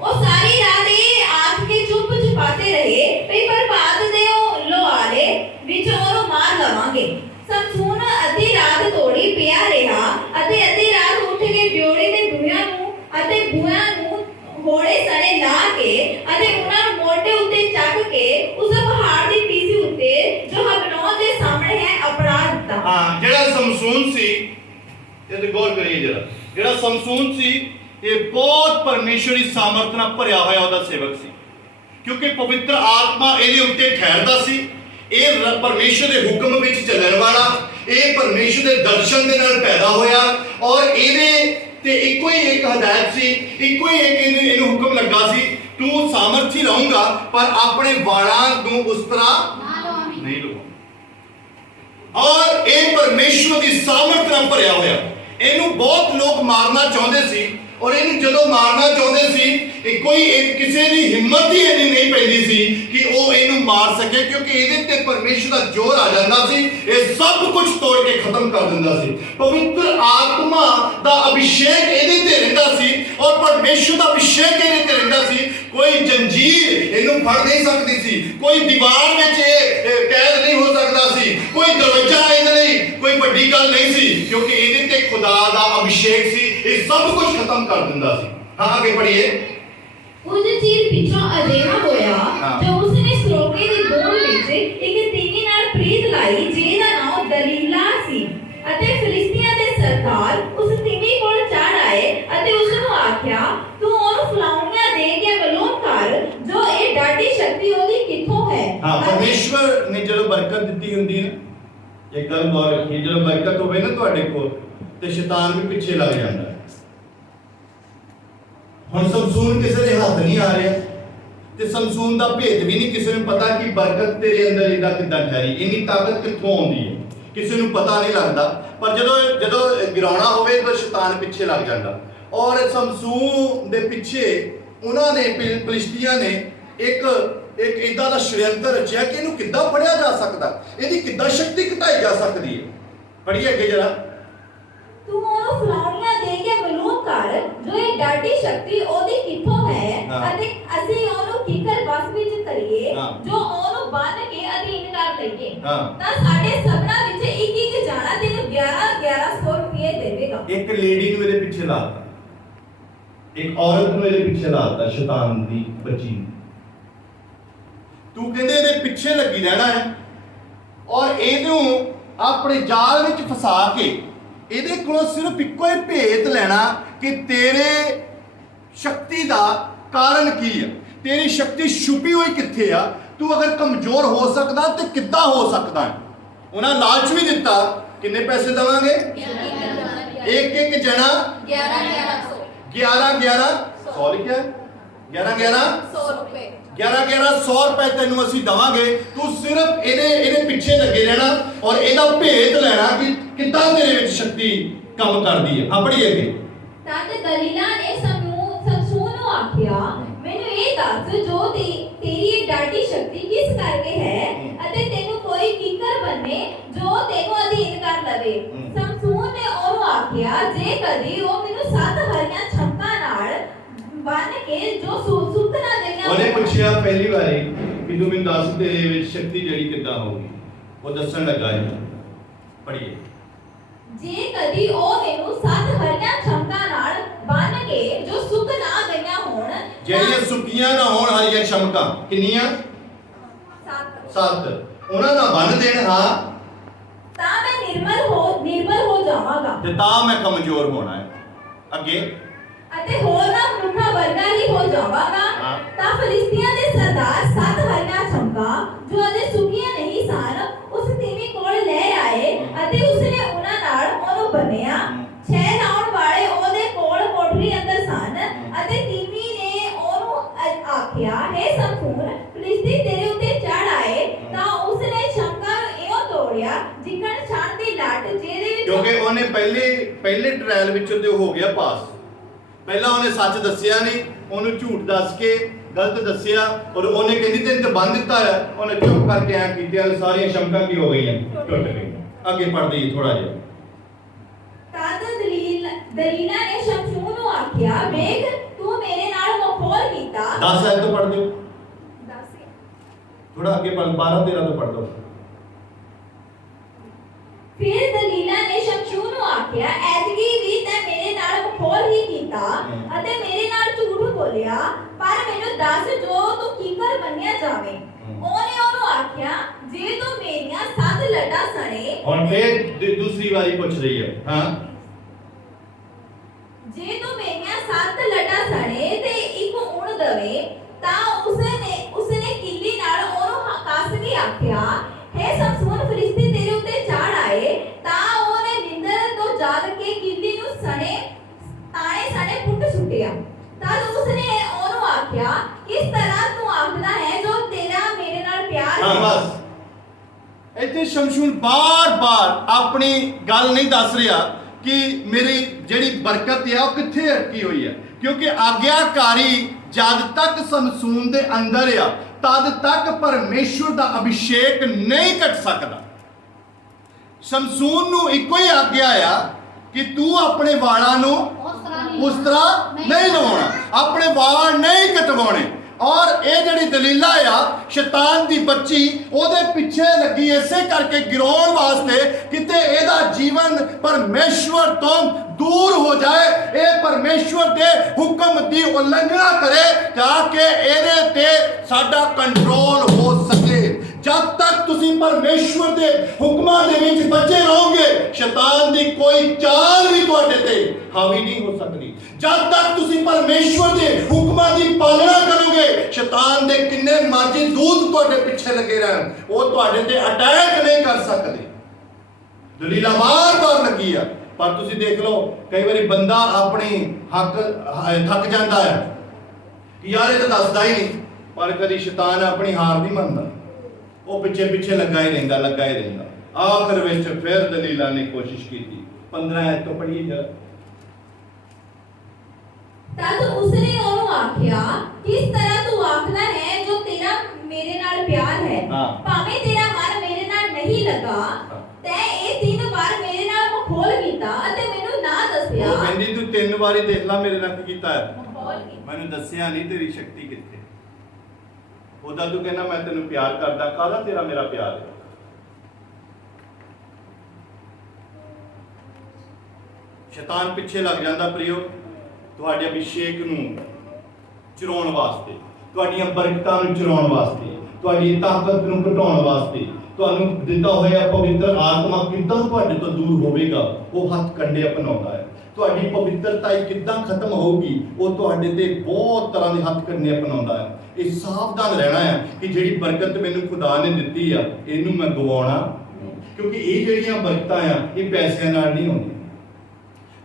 ਉਹ ਸਾਰੀ ਰਾਤ ਇਹ ਆਖ ਕੇ ਚੁੱਪ ਚੁਪਾਤੇ ਰਹੇ ਵੀ ਬਰਬਾਦ ਦੇ ਲੋਹਾਰੇ ਵਿੱਚ ਉਹਨੂੰ ਮਾਰ ਲਵਾਂਗੇ। ਸਮਸੂਨ ਅੱਧੀ ਰਾਤ ਤੋੜੀ ਪਿਆ ਰਿਹਾ ਅਤੇ ਅੱਧੀ ਰਾਤ ਉੱਠ ਕੇ ਡਿਓੜੀ ਦੇ ਬੂਹਿਆਂ ਨੂੰ ਮੋੜੇ ਸਣੇ ਲਾ ਕੇ ਅਤੇ ਉਹਨਾਂ ਨੂੰ ਮੋਢੇ ਉੱਤੇ ਚੱਕ ਕੇ ਉਸ ਪਹਾੜ ਦੀ ਟੀਸੀ ਉੱਤੇ ਜੋ ਹਬਨੋਨ ਦੇ ਸਾਹਮਣੇ ਹੈ ਅਪੜਾ ਦਿੱਤਾ। ਹਾਂ, ਜਿਹੜਾ ਸਮਸੂਨ ਸੀ ਇਹਦੇ ਗੌਰ ਕਰੀਏ ਜਰਾ। ਜਿਹੜਾ ਸਮਸੂਨ ਸੀ ਇਹ ਬਹੁਤ ਪਰਮੇਸ਼ਵਰੀ ਸਾਮਰਥ ਨਾਲ ਭਰਿਆ ਹੋਇਆ ਉਹਦਾ ਸੇਵਕ ਸੀ ਕਿਉਂਕਿ ਪਵਿੱਤਰ ਆਤਮਾ ਇਹਦੇ ਉੱਤੇ ਠਹਿਰਦਾ ਸੀ। ਇਹ ਪਰਮੇਸ਼ਰ ਦੇ ਹੁਕਮ ਵਿੱਚ ਚੱਲਣ ਵਾਲਾ, ਇਹ ਪਰਮੇਸ਼ਰ ਦੇ ਦਰਸ਼ਨ ਦੇ ਨਾਲ ਪੈਦਾ ਹੋਇਆ ਔਰ ਇਹਦੇ ਤੇ ਇੱਕੋ ਹੀ ਇੱਕ ਹਦਾਇਤ ਸੀ, ਇੱਕੋ ਹੀ ਇੱਕ ਇਹਨੂੰ ਹੁਕਮ ਲੱਗਾ ਸੀ ਤੂੰ ਸਾਮਰਥੀ ਰਹੂੰਗਾ ਪਰ ਆਪਣੇ ਵਾਲਾਂ ਨੂੰ ਉਸ ਤਰ੍ਹਾਂ ਨਹੀਂ ਲਵਾਉਣਾ। ਔਰ ਇਹ ਪਰਮੇਸ਼ਰ ਦੀ ਸਾਮਰਥ ਨਾਲ ਭਰਿਆ ਹੋਇਆ। ਇਹਨੂੰ ਬਹੁਤ ਲੋਕ ਮਾਰਨਾ ਚਾਹੁੰਦੇ ਸੀ ਔਰ ਇਹਨੂੰ ਜਦੋਂ ਮਾਰਨਾ ਚਾਹੁੰਦੇ ਸੀ ਕਿਸੇ ਦੀ ਹਿੰਮਤ ਹੀ ਇੰਨੀ ਨਹੀਂ ਪੈਂਦੀ ਸੀ ਕਿ ਉਹ ਇਹਨੂੰ ਮਾਰ ਸਕੇ ਕਿਉਂਕਿ ਇਹਦੇ ਤੇ ਪਰਮੇਸ਼ਰ ਦਾ ਜ਼ੋਰ ਆ ਜਾਂਦਾ ਸੀ। ਇਹ ਸਭ ਕੁਝ ਤੋੜ ਕੇ ਖਤਮ ਕਰ ਦਿੰਦਾ ਸੀ। ਪਵਿੱਤਰ ਆਤਮਾ ਦਾ ਅਭਿਸ਼ੇਕ ਇਹਦੇ ਤੇ ਰਹਿੰਦਾ ਸੀ ਔਰ ਪਰਮੇਸ਼ਰ ਦਾ ਅਭਿਸ਼ੇਕ ਇਹਦੇ ਤੇ ਰਹਿੰਦਾ ਸੀ। ਕੋਈ ਜੰਜੀਰ ਇਹਨੂੰ ਫੜ ਨਹੀਂ ਸਕਦੀ ਸੀ, ਕੋਈ ਦੀਵਾਰ ਵਿੱਚ ਇਹ ਕੈਦ ਨਹੀਂ ਹੋ ਸਕਦਾ ਸੀ, ਕੋਈ ਦਰਵਾਜ਼ਾ ਇਹਦੇ ਲਈ ਕੋਈ ਵੱਡੀ ਗੱਲ ਨਹੀਂ ਸੀ ਕਿਉਂਕਿ ਇਹਦੇ ਤੇ ਖੁਦਾ ਦਾ ਅਭਿਸ਼ੇਕ ਸੀ। ਇਹ ਸਭ ਕੁਝ ਖਤਮ ਕਰ ਦਿੰਦਾ ਸੀ। ਹਾਂ ਅੱਗੇ ਪੜ੍ਹੀਏ। ਕੁਝ ਚਿਰ ਪਿੱਛੋਂ ਅਜਿਹਾ ਹੋਇਆ ਜੋ ਉਸਨੇ ਸਰੋਗੇ ਦੀ ਬੋਲ ਵਿੱਚ ਇੱਕ ਤੀਵੀ ਨਾਲ ਪ੍ਰੀਤ ਲਾਈ ਜਿਹਦਾ ਨਾਮ ਦਲੀਲਾ ਸੀ ਅਤੇ ਫਿਲਿਸਤੀਆਂ ਦੇ ਸਰਦਾਰ ਉਸ ਤੀਵੀ ਕੋਲ ਚੜ ਆਏ ਅਤੇ ਉਸ ਨੂੰ ਆਖਿਆ ਤੂੰ ਉਹਨੂੰ ਫਲਾਉਣੀਆਂ ਦੇ ਕੇ ਮਾਲੂਮ ਕਰ ਜੋ ਇਹ ਡਾਢੀ ਸ਼ਕਤੀ ਉਹਦੀ ਕਿੱਥੋਂ ਹੈ। ਹਾਂ, ਪਰਮੇਸ਼ਵਰ ਨੇ ਜਦੋਂ ਬਰਕਤ ਦਿੱਤੀ ਹੁੰਦੀ ਨਾ, ਇੱਕ ਗੱਲ ਗੌਰ ਰੱਖੀ, ਜਦੋਂ ਬਰਕਤ ਹੋਵੇ ਨਾ ਤੁਹਾਡੇ ਕੋਲ ਤੇ ਸ਼ੈਤਾਨ ਵੀ ਪਿੱਛੇ ਲੱਗ ਜਾਂਦਾ। ਹੁਣ ਸਮਸੂਨ ਕਿਸੇ ਦੇ ਹੱਥ ਨਹੀਂ ਆ ਰਿਹਾ ਤੇ ਸਮਸੂਨ ਦਾ ਭੇਦ ਵੀ ਨਹੀਂ ਕਿਸੇ ਨੂੰ ਪਤਾ ਕਿ ਬਰਕਤ ਤੇਰੇ ਅੰਦਰ ਇਹਦਾ ਕਿੱਦਾਂ ਠਹਿਰੀ, ਇੰਨੀ ਤਾਕਤ ਕਿੱਥੋਂ ਆਉਂਦੀ ਹੈ ਕਿਸੇ ਨੂੰ ਪਤਾ ਨਹੀਂ ਲੱਗਦਾ। ਪਰ ਜਦੋਂ ਗਿਰਾਉਣਾ ਹੋਵੇ ਤਾਂ ਸ਼ੈਤਾਨ ਪਿੱਛੇ ਲੱਗ ਜਾਂਦਾ ਔਰ ਸਮਸੂਨ ਦੇ ਪਿੱਛੇ ਉਹਨਾਂ ਨੇ ਫਿਲਿਸਤੀਆਂ ਨੇ ਇੱਕ ਇਦਾਂ ਦਾ ਸ਼ੜਯੰਤਰ ਰਚਿਆ ਕਿ ਇਹਨੂੰ ਕਿੱਦਾਂ ਫੜਿਆ ਜਾ ਸਕਦਾ, ਇਹਦੀ ਕਿੱਦਾਂ ਸ਼ਕਤੀ ਘਟਾਈ ਜਾ ਸਕਦੀ ਹੈ। ਪੜ੍ਹੀਏ ਅੱਗੇ ਜਰਾ। ਤੂੰ ਉਹਨੂੰ ਫਲਾਉਣੀਆਂ ਦੇ ਕੇ ਮਾਲੂਮ ਕਰ ਜੋ ਇਹ ਡਾਢੀ ਸ਼ਕਤੀ ਉਹਦੀ ਕਿੱਥੋਂ ਹੈ ਅਤੇ ਅਸੀਂ ਉਹਨੂੰ ਕਿੱਕਰ ਵਸ ਵਿੱਚ ਕਰੀਏ ਜੋ ਉਹਨੂੰ ਬੰਨ ਕੇ ਅਧੀਨ ਕਰ ਲਈਏ ਤਾਂ ਸਾਡੇ ਸਭਨਾਂ ਵਿੱਚ ਇੱਕ ਜਾਣਾ ਤੈਨੂੰ 1100 ਰੁਪਏ ਦੇਵੇਗਾ। ਇੱਕ ਲੇਡੀ ਨੂੰ ਇਹਦੇ ਪਿੱਛੇ ਲਾਤਾ, ਇੱਕ ਔਰਤ ਨੂੰ ਇਹਦੇ ਪਿੱਛੇ ਲਾਤਾ, ਸ਼ੈਤਾਨ ਦੀ ਬੱਚੀ ਨੂੰ। ਤੂੰ ਕਹਿੰਦੇ ਇਹਦੇ ਪਿੱਛੇ ਲੱਗੀ ਰਹਿਣਾ ਹੈ ਔਰ ਇਹਨੂੰ ਆਪਣੇ ਜਾਲ ਵਿੱਚ ਫਸਾ ਕੇ ਇਹਦੇ ਕੋਲੋਂ ਸਿਰਫ ਇੱਕੋ ਹੀ ਭੇਤ ਲੈਣਾ ਕਿ ਤੇਰੇ ਸ਼ਕਤੀ ਦਾ ਕਾਰਨ ਕੀ ਆ, ਤੇਰੀ ਸ਼ਕਤੀ ਛੁਪੀ ਹੋਈ ਕਿੱਥੇ ਆ, ਤੂੰ ਅਗਰ ਕਮਜ਼ੋਰ ਹੋ ਸਕਦਾ ਤੇ ਕਿੱਦਾਂ ਹੋ ਸਕਦਾ ਹੈ। ਉਹਨਾਂ ਲਾਲਚ ਵੀ ਦਿੱਤਾ, ਕਿੰਨੇ ਪੈਸੇ ਦੇਵਾਂਗੇ? ਇੱਕ ਜਣਾ 11,100 ਲਿਖਿਆ, 11,100 ਰੁਪਏ ਤੈਨੂੰ ਅਸੀਂ ਦੇਵਾਂਗੇ, ਤੂੰ ਸਿਰਫ ਇਹਦੇ ਪਿੱਛੇ ਲੱਗੇ ਰਹਿਣਾ ਔਰ ਇਹਦਾ ਭੇਤ ਲੈਣਾ ਕਿ ਕਿੱਦਾਂ ਤੇਰੇ ਵਿੱਚ ਸ਼ਕਤੀ ਕੰਮ ਕਰਦੀ ਹੈ। ਹਾਂ ਪੜ੍ਹੀਏ ਅੱਗੇ। ਤਦ ਦਲੀਲਾ ਨੇ ਸਮਸੂਨ ਨੂੰ ਆਖਿਆ, ਮੈਨੂੰ ਇਹ ਦੱਸ ਜੋ ਤੇਰੀ ਇਹ ਡਾਢੀ ਸ਼ਕਤੀ ਕਿਸ ਕਰਕੇ ਹੈ ਅਤੇ ਤੈਨੂੰ ਕੋਈ ਕਿੱਕਰ ਬਣੇ ਜੋ ਤੈਨੂੰ ਅਧੀਨ ਕਰ ਲਵੇ। ਸਮਸੂਨ ਨੇ ਉਹਨੂੰ ਆਖਿਆ, ਜੇ ਕਦੀ ਉਹ ਮੈਨੂੰ 7 ਹਰੀਆਂ ਛੰਕਾਂ ਨਾਲ ਬੰਨ ਕੇ ਜੋ ਸੁੱਤ ਨਾ ਦੇਣਾ। ਉਹਨੇ ਪੁੱਛਿਆ ਪਹਿਲੀ ਵਾਰੀ ਕਿ ਤੂੰ ਮੈਨੂੰ ਦੱਸ ਤੇਰੇ ਵਿੱਚ ਸ਼ਕਤੀ ਜਿਹੜੀ ਕਿੱਦਾਂ ਹੋਊਗੀ, ਉਹ ਦੱਸਣ ਲੱਗਾ ਹੈ। ਪੜ੍ਹੀਏ। ਜੇ ਕਦੀ ਉਹ ਮੈਨੂੰ 7 ਹਰੀਆਂ ਛੰਕਾਂ ਨਾਲ ਬੰਨ ਕੇ ਜੋ ਸੁੱਕ ਨਾ ਗਈਆਂ ਹੋਣ, ਜਿਹੜੀਆਂ ਸੁੱਕੀਆਂ ਨਾ ਹੋਣ ਹਰੀਆਂ ਛਮਕਾਂ, ਕਿੰਨੀਆਂ? 7 ਉਹਨਾਂ ਦਾ ਬੰਨ ਦੇਣ, ਹਾਂ, ਤਾਂ ਮੈਂ ਨਿਰਮਲ ਹੋ ਜਾਵਾਂਗਾ ਤੇ ਤਾਂ ਮੈਂ ਕਮਜ਼ੋਰ ਹੋਣਾ ਹੈ। ਅੱਗੇ। ਅਤੇ ਹੋਰ ਨਾ ਮਨੁੱਖਾਂ ਵਰਗਾ ਹੀ ਹੋ ਜਾਵਾਂਗਾ। ਤਾਂ ਫਲਿਸਤੀਆਂ ਦੇ ਸਰਦਾਰ 7 ਹਰੀਆਂ ਛੰਕਾਂ ਜੋ ਅਜੇ ਸੁੱਕੀਆਂ ਨਹੀਂ ਸਨ ਉਸ ਤੀਵੀਂ ਕੋਲ ਲੈ ਆਏ ਅਤੇ ਉਸਨੇ ਉਹਨਾਂ ਨਾਲ ਉਹਨੂੰ ਬੰਨਿਆ। 6 ਲਾਉਣ ਵਾਲੇ ਉਹਦੇ ਕੋਲ ਕੋਠੜੀ ਅੰਦਰ ਸਨ ਅਤੇ ਤੀਵੀਂ ਨੇ ਉਹਨੂੰ ਆਖਿਆ, ਹੈ ਸਮਸੂਨ, ਫਲਿਸਤੀ ਤੇਰੇ ਉੱਤੇ ਚੜ ਆਏ। ਤਾਂ ਉਸਨੇ ਛੰਕਾਂ ਨੂੰ ਇਉਂ ਤੋੜਿਆ ਜਿਕਣ ਛਣ ਦੀ ਲੱਟ ਜਿਹਦੇ ਵਿੱਚ, ਕਿਉਂਕਿ ਉਹਨੇ ਪਹਿਲੇ ਟ੍ਰਾਇਲ ਵਿੱਚ ਤੇ ਹੋ ਗਿਆ ਪਾਸ। ਪਹਿਲਾਂ ਉਹਨੇ ਸੱਚ ਦੱਸਿਆ ਨਹੀਂ, ਉਹਨੂੰ ਝੂਠ ਦੱਸ ਕੇ ਗਲਤ ਦੱਸਿਆ ਔਰ ਉਹਨੇ ਕਹਿੰਦੀ ਤੈਨੂੰ ਤਾਂ ਬੰਨ ਦਿੱਤਾ ਹੈ। ਉਹਨੇ ਚੁੱਪ ਕਰਕੇ ਐਂ ਕੀਤੀਆਂ, ਸਾਰੀਆਂ ਸ਼ਮਕਾਂ ਕੀ ਹੋ ਗਈਆਂ? ਟੁੱਟ ਗਈਆਂ। ਅੱਗੇ ਪੜ੍ਹਦੇ ਹੀ ਥੋੜਾ ਜਿਹਾ। ਤਦ ਦਲੀਲਾ ਨੇ ਸ਼ਮਸ਼ੂਨ ਨੂੰ ਆਖਿਆ, ਵੇਖ ਤੂੰ ਮੇਰੇ ਨਾਲ ਮਖੌਲ ਕੀਤਾ। 10 ਆਇਤ ਤੋਂ ਪੜ੍ਹ ਦਿਓ, 10 ਥੋੜਾ ਅੱਗੇ ਪੜ੍ਹ, 12-13 ਤੋਂ ਪੜ੍ਹ ਦਿਓ। ਫਿਰ ਦਲੀਲਾ ਨੇ ਸ਼ਮਸ਼ੂਨ ਨੂੰ ਆਖਿਆ, ਐਤਕੀ ਵੀ ਤੈਂ ਮੇਰੇ ਨਾਲ ਮਖੌਲ ਹੀ ਕੀਤਾ ਅਤੇ ਮੇਰੇ ਨਾਲ ਝੂਠ ਬੋਲਿਆ, ਪਰ ਮੈਨੂੰ ਦੱਸ ਜੋ ਤੂੰ ਕਿੱਕਰ ਬੰਨਿਆ ਜਾਵੇ। ਉਹਨੇ ਉਹਨੂੰ ਆਖਿਆ, ਜੇ ਤੂੰ ਮੇਰੀਆਂ 7 ਲੱਟਾਂ ਸਣੇ। ਹੁਣ ਫੇਰ ਦੂਸਰੀ ਵਾਰੀ ਪੁੱਛ ਰਹੀ ਹੈ, ਹਾਂ, ਜੇ ਤੂੰ ਮੇਰੀਆਂ 7 ਲੱਟਾਂ ਸਣੇ ਤੇ ਇੱਕ ਉਣ ਦਵੇ। ਤਾਂ ਉਸਨੇ ਕਿੱਲੀ ਨਾਲ ਉਹਨੂੰ ਕੱਸ ਕੇ ਆਖਿਆ, ਹੈ ਸਮਸੂਨ, ਫਲਿਸਤੀ ਤੇਰੇ ਉੱਤੇ ਚੜ ਆਏ। ਤਾਂ ਉਹਨੇ ਨਿੰਦਰ ਤੋਂ ਜਾਗ ਕੇ ਕਿੱਲੀ ਨੂੰ ਤਾਣੇ ਪੁੱਟ ਸੁੱਟਿਆ। ਤਦ ਉਸਨੇ ਉਹਨੂੰ ਆਖਿਆ, ਕਿਸ ਤਰ੍ਹਾਂ ਤੂੰ ਆਖਦਾ ਹੈ ਜੋ ਤੇਰਾ ਮੇਰੇ ਨਾਲ ਪਿਆਰ ਹਾਂ ਹੈ। ਬਸ ਇੱਥੇ ਸ਼ਮਸ਼ੂਨ ਬਾਰ-ਬਾਰ ਆਪਣੀ ਗੱਲ ਨਹੀਂ ਦੱਸ ਰਿਹਾ ਕਿ ਮੇਰੀ ਜਿਹੜੀ ਬਰਕਤ ਹੈ ਉਹ ਕਿੱਥੇ ਅਟਕੀ ਹੋਈ ਹੈ, ਕਿਉਂਕਿ ਆਗਿਆਕਾਰੀ ਜਦ ਤੱਕ ਸ਼ਮਸ਼ੂਨ ਦੇ ਅੰਦਰ ਆ ਤਦ ਤੱਕ ਪਰਮੇਸ਼ਵਰ ਦਾ ਅਭਿਸ਼ੇਕ ਨਹੀਂ ਘਟ ਸਕਦਾ। ਸ਼ਮਸ਼ੂਨ ਨੂੰ ਇੱਕੋ ਹੀ ਆਗਿਆ ਆ ਕਿ ਤੂੰ ਆਪਣੇ ਵਾਲਾਂ ਨੂੰ ਉਸ ਤਰ੍ਹਾਂ ਨਹੀਂ ਲਵਾਉਣਾ, ਆਪਣੇ ਵਾਲ ਨਹੀਂ ਕਟਵਾਉਣੇ। ਔਰ ਇਹ ਜਿਹੜੀ ਦਲੀਲਾ ਆ ਸ਼ੈਤਾਨ ਦੀ ਬੱਚੀ, ਉਹਦੇ ਪਿੱਛੇ ਲੱਗੀ ਇਸੇ ਕਰਕੇ ਗਿਰਾਉਣ ਵਾਸਤੇ ਕਿਤੇ ਇਹਦਾ ਜੀਵਨ ਪਰਮੇਸ਼ਵਰ ਤੋਂ ਦੂਰ ਹੋ ਜਾਏ, ਇਹ ਪਰਮੇਸ਼ਵਰ ਦੇ ਹੁਕਮ ਦੀ ਉਲੰਘਣਾ ਕਰੇ ਤਾਂ ਕਿ ਇਹਦੇ ਤੇ ਸਾਡਾ ਕੰਟਰੋਲ ਹੋ ਸਕੇ। ਜਦ ਤੱਕ ਤੁਸੀਂ ਪਰਮੇਸ਼ਵਰ ਦੇ ਹੁਕਮਾਂ ਦੇ ਵਿੱਚ ਬਚੇ ਰਹੋਗੇ, ਸ਼ੈਤਾਨ ਦੀ ਕੋਈ ਚਾਲ ਵੀ ਤੁਹਾਡੇ ਤੇ ਹਾਵੀ ਨਹੀਂ ਹੋ ਸਕਦੀ। ਜਦ ਤੱਕ ਤੁਸੀਂ ਪਰਮੇਸ਼ਵਰ ਦੇ ਹੁਕਮਾਂ ਦੀ ਪਾਲਣਾ ਕਰੋਗੇ, ਸ਼ੈਤਾਨ ਦੇ ਕਿੰਨੇ ਮਰਜ਼ੀ ਦੂਤ ਤੁਹਾਡੇ ਪਿੱਛੇ ਲੱਗੇ ਰਹਿਣ, ਉਹ ਤੁਹਾਡੇ ਤੇ ਅਟੈਕ ਨਹੀਂ ਕਰ ਸਕਦੇ। ਦਲੀਲਾ ਬਾਰ-ਬਾਰ ਲੱਗੀ ਆ, ਪਰ ਤੁਸੀਂ ਦੇਖ ਲਓ ਕਈ ਵਾਰੀ ਬੰਦਾ ਆਪਣੀ ਹੱਕ ਥੱਕ ਜਾਂਦਾ ਹੈ ਕਿ ਯਾਰ ਇਹ ਤਾਂ ਦੱਸਦਾ ਹੀ ਨਹੀਂ, ਪਰ ਕਦੀ ਸ਼ੈਤਾਨ ਆਪਣੀ ਹਾਰ ਨਹੀਂ ਮੰਨਦਾ, ਉਹ ਪਿੱਛੇ ਲੱਗਾ ਹੀ ਰਹਿੰਦਾ। ਆਖਰ ਵਿੱਚ ਫਿਰ ਦਲੀਲਾ ਨੇ ਕੋਸ਼ਿਸ਼ ਕੀਤੀ। 15 ਐਤ ਤੋਂ ਪੜ੍ਹੀਏ ਜਰਾ। ਤਦ ਉਸਨੇ ਉਹਨੂੰ ਆਖਿਆ, ਕਿਸ ਤਰ੍ਹਾਂ ਤੂੰ ਆਖਦਾ ਹੈ ਜੋ ਤੇਰਾ ਮੇਰੇ ਨਾਲ ਪਿਆਰ ਹੈ, ਭਾਵੇਂ ਤੇਰਾ ਮਨ ਮੇਰੇ ਨਾਲ ਨਹੀਂ ਲੱਗਾ। ਤੈਂ ਇਹ 3 ਵਾਰ ਮੇਰੇ ਨਾਲ ਮਖੌਲ ਕੀਤਾ ਅਤੇ ਮੈਨੂੰ ਨਾ ਦੱਸਿਆ। ਉਹ ਕਹਿੰਦੀ ਤੂੰ 3 ਵਾਰੀ ਦੇਖ ਲੈ ਮੇਰੇ ਨਾਲ ਕੀ ਕੀਤਾ ਹੈ, ਮਖੌਲ ਕੀਤਾ। ਮੈਨੂੰ ਦੱਸਿਆ ਨਹੀਂ ਤੇਰੀ ਸ਼ਕਤੀ ਕਿੱਥੇ। ਉਹਦਾ ਤੂੰ ਕਹਿੰਦਾ ਮੈਂ ਤੈਨੂੰ ਪਿਆਰ ਕਰਦਾ, ਕਾਹਦਾ ਤੇਰਾ ਮੇਰਾ ਪਿਆਰ ਹੈ। ਸ਼ੈਤਾਨ ਪਿੱਛੇ ਲੱਗ ਜਾਂਦਾ ਪ੍ਰਿਯੋ, ਤੁਹਾਡੇ ਅਭਿਸ਼ੇਕ ਨੂੰ ਚੁਰਾਉਣ ਵਾਸਤੇ, ਤੁਹਾਡੀਆਂ ਬਰਕਤਾਂ ਨੂੰ ਚੁਰਾਉਣ ਵਾਸਤੇ, ਤੁਹਾਡੀ ਤਾਕਤ ਨੂੰ ਘਟਾਉਣ ਵਾਸਤੇ ਤੁਹਾਨੂੰ ਦਿੱਤਾ ਹੋਇਆ ਪਵਿੱਤਰ ਆਤਮਾ ਕਿੱਦਾਂ ਤੁਹਾਡੇ ਤੋਂ ਦੂਰ ਹੋਵੇਗਾ, ਉਹ ਹੱਥ ਕੰਡੇ ਅਪਣਾਉਂਦਾ ਹੈ। ਤੁਹਾਡੀ ਪਵਿੱਤਰਤਾ ਕਿੱਦਾਂ ਖਤਮ ਹੋਊਗੀ, ਉਹ ਤੁਹਾਡੇ ਤੇ ਬਹੁਤ ਤਰ੍ਹਾਂ ਦੇ ਹੱਥ ਕੰਡੇ ਅਪਣਾਉਂਦਾ ਹੈ। ਇਹ ਸਾਵਧਾਨ ਰਹਿਣਾ ਹੈ ਕਿ ਜਿਹੜੀ ਬਰਕਤ ਮੈਨੂੰ ਖੁਦਾ ਨੇ ਦਿੱਤੀ ਆ, ਇਹਨੂੰ ਮੈਂ ਗਵਾਉਣਾ, ਕਿਉਂਕਿ ਇਹ ਜਿਹੜੀਆਂ ਬਰਕਤਾਂ ਆ ਇਹ ਪੈਸਿਆਂ ਨਾਲ ਨਹੀਂ ਹੁੰਦੀਆਂ।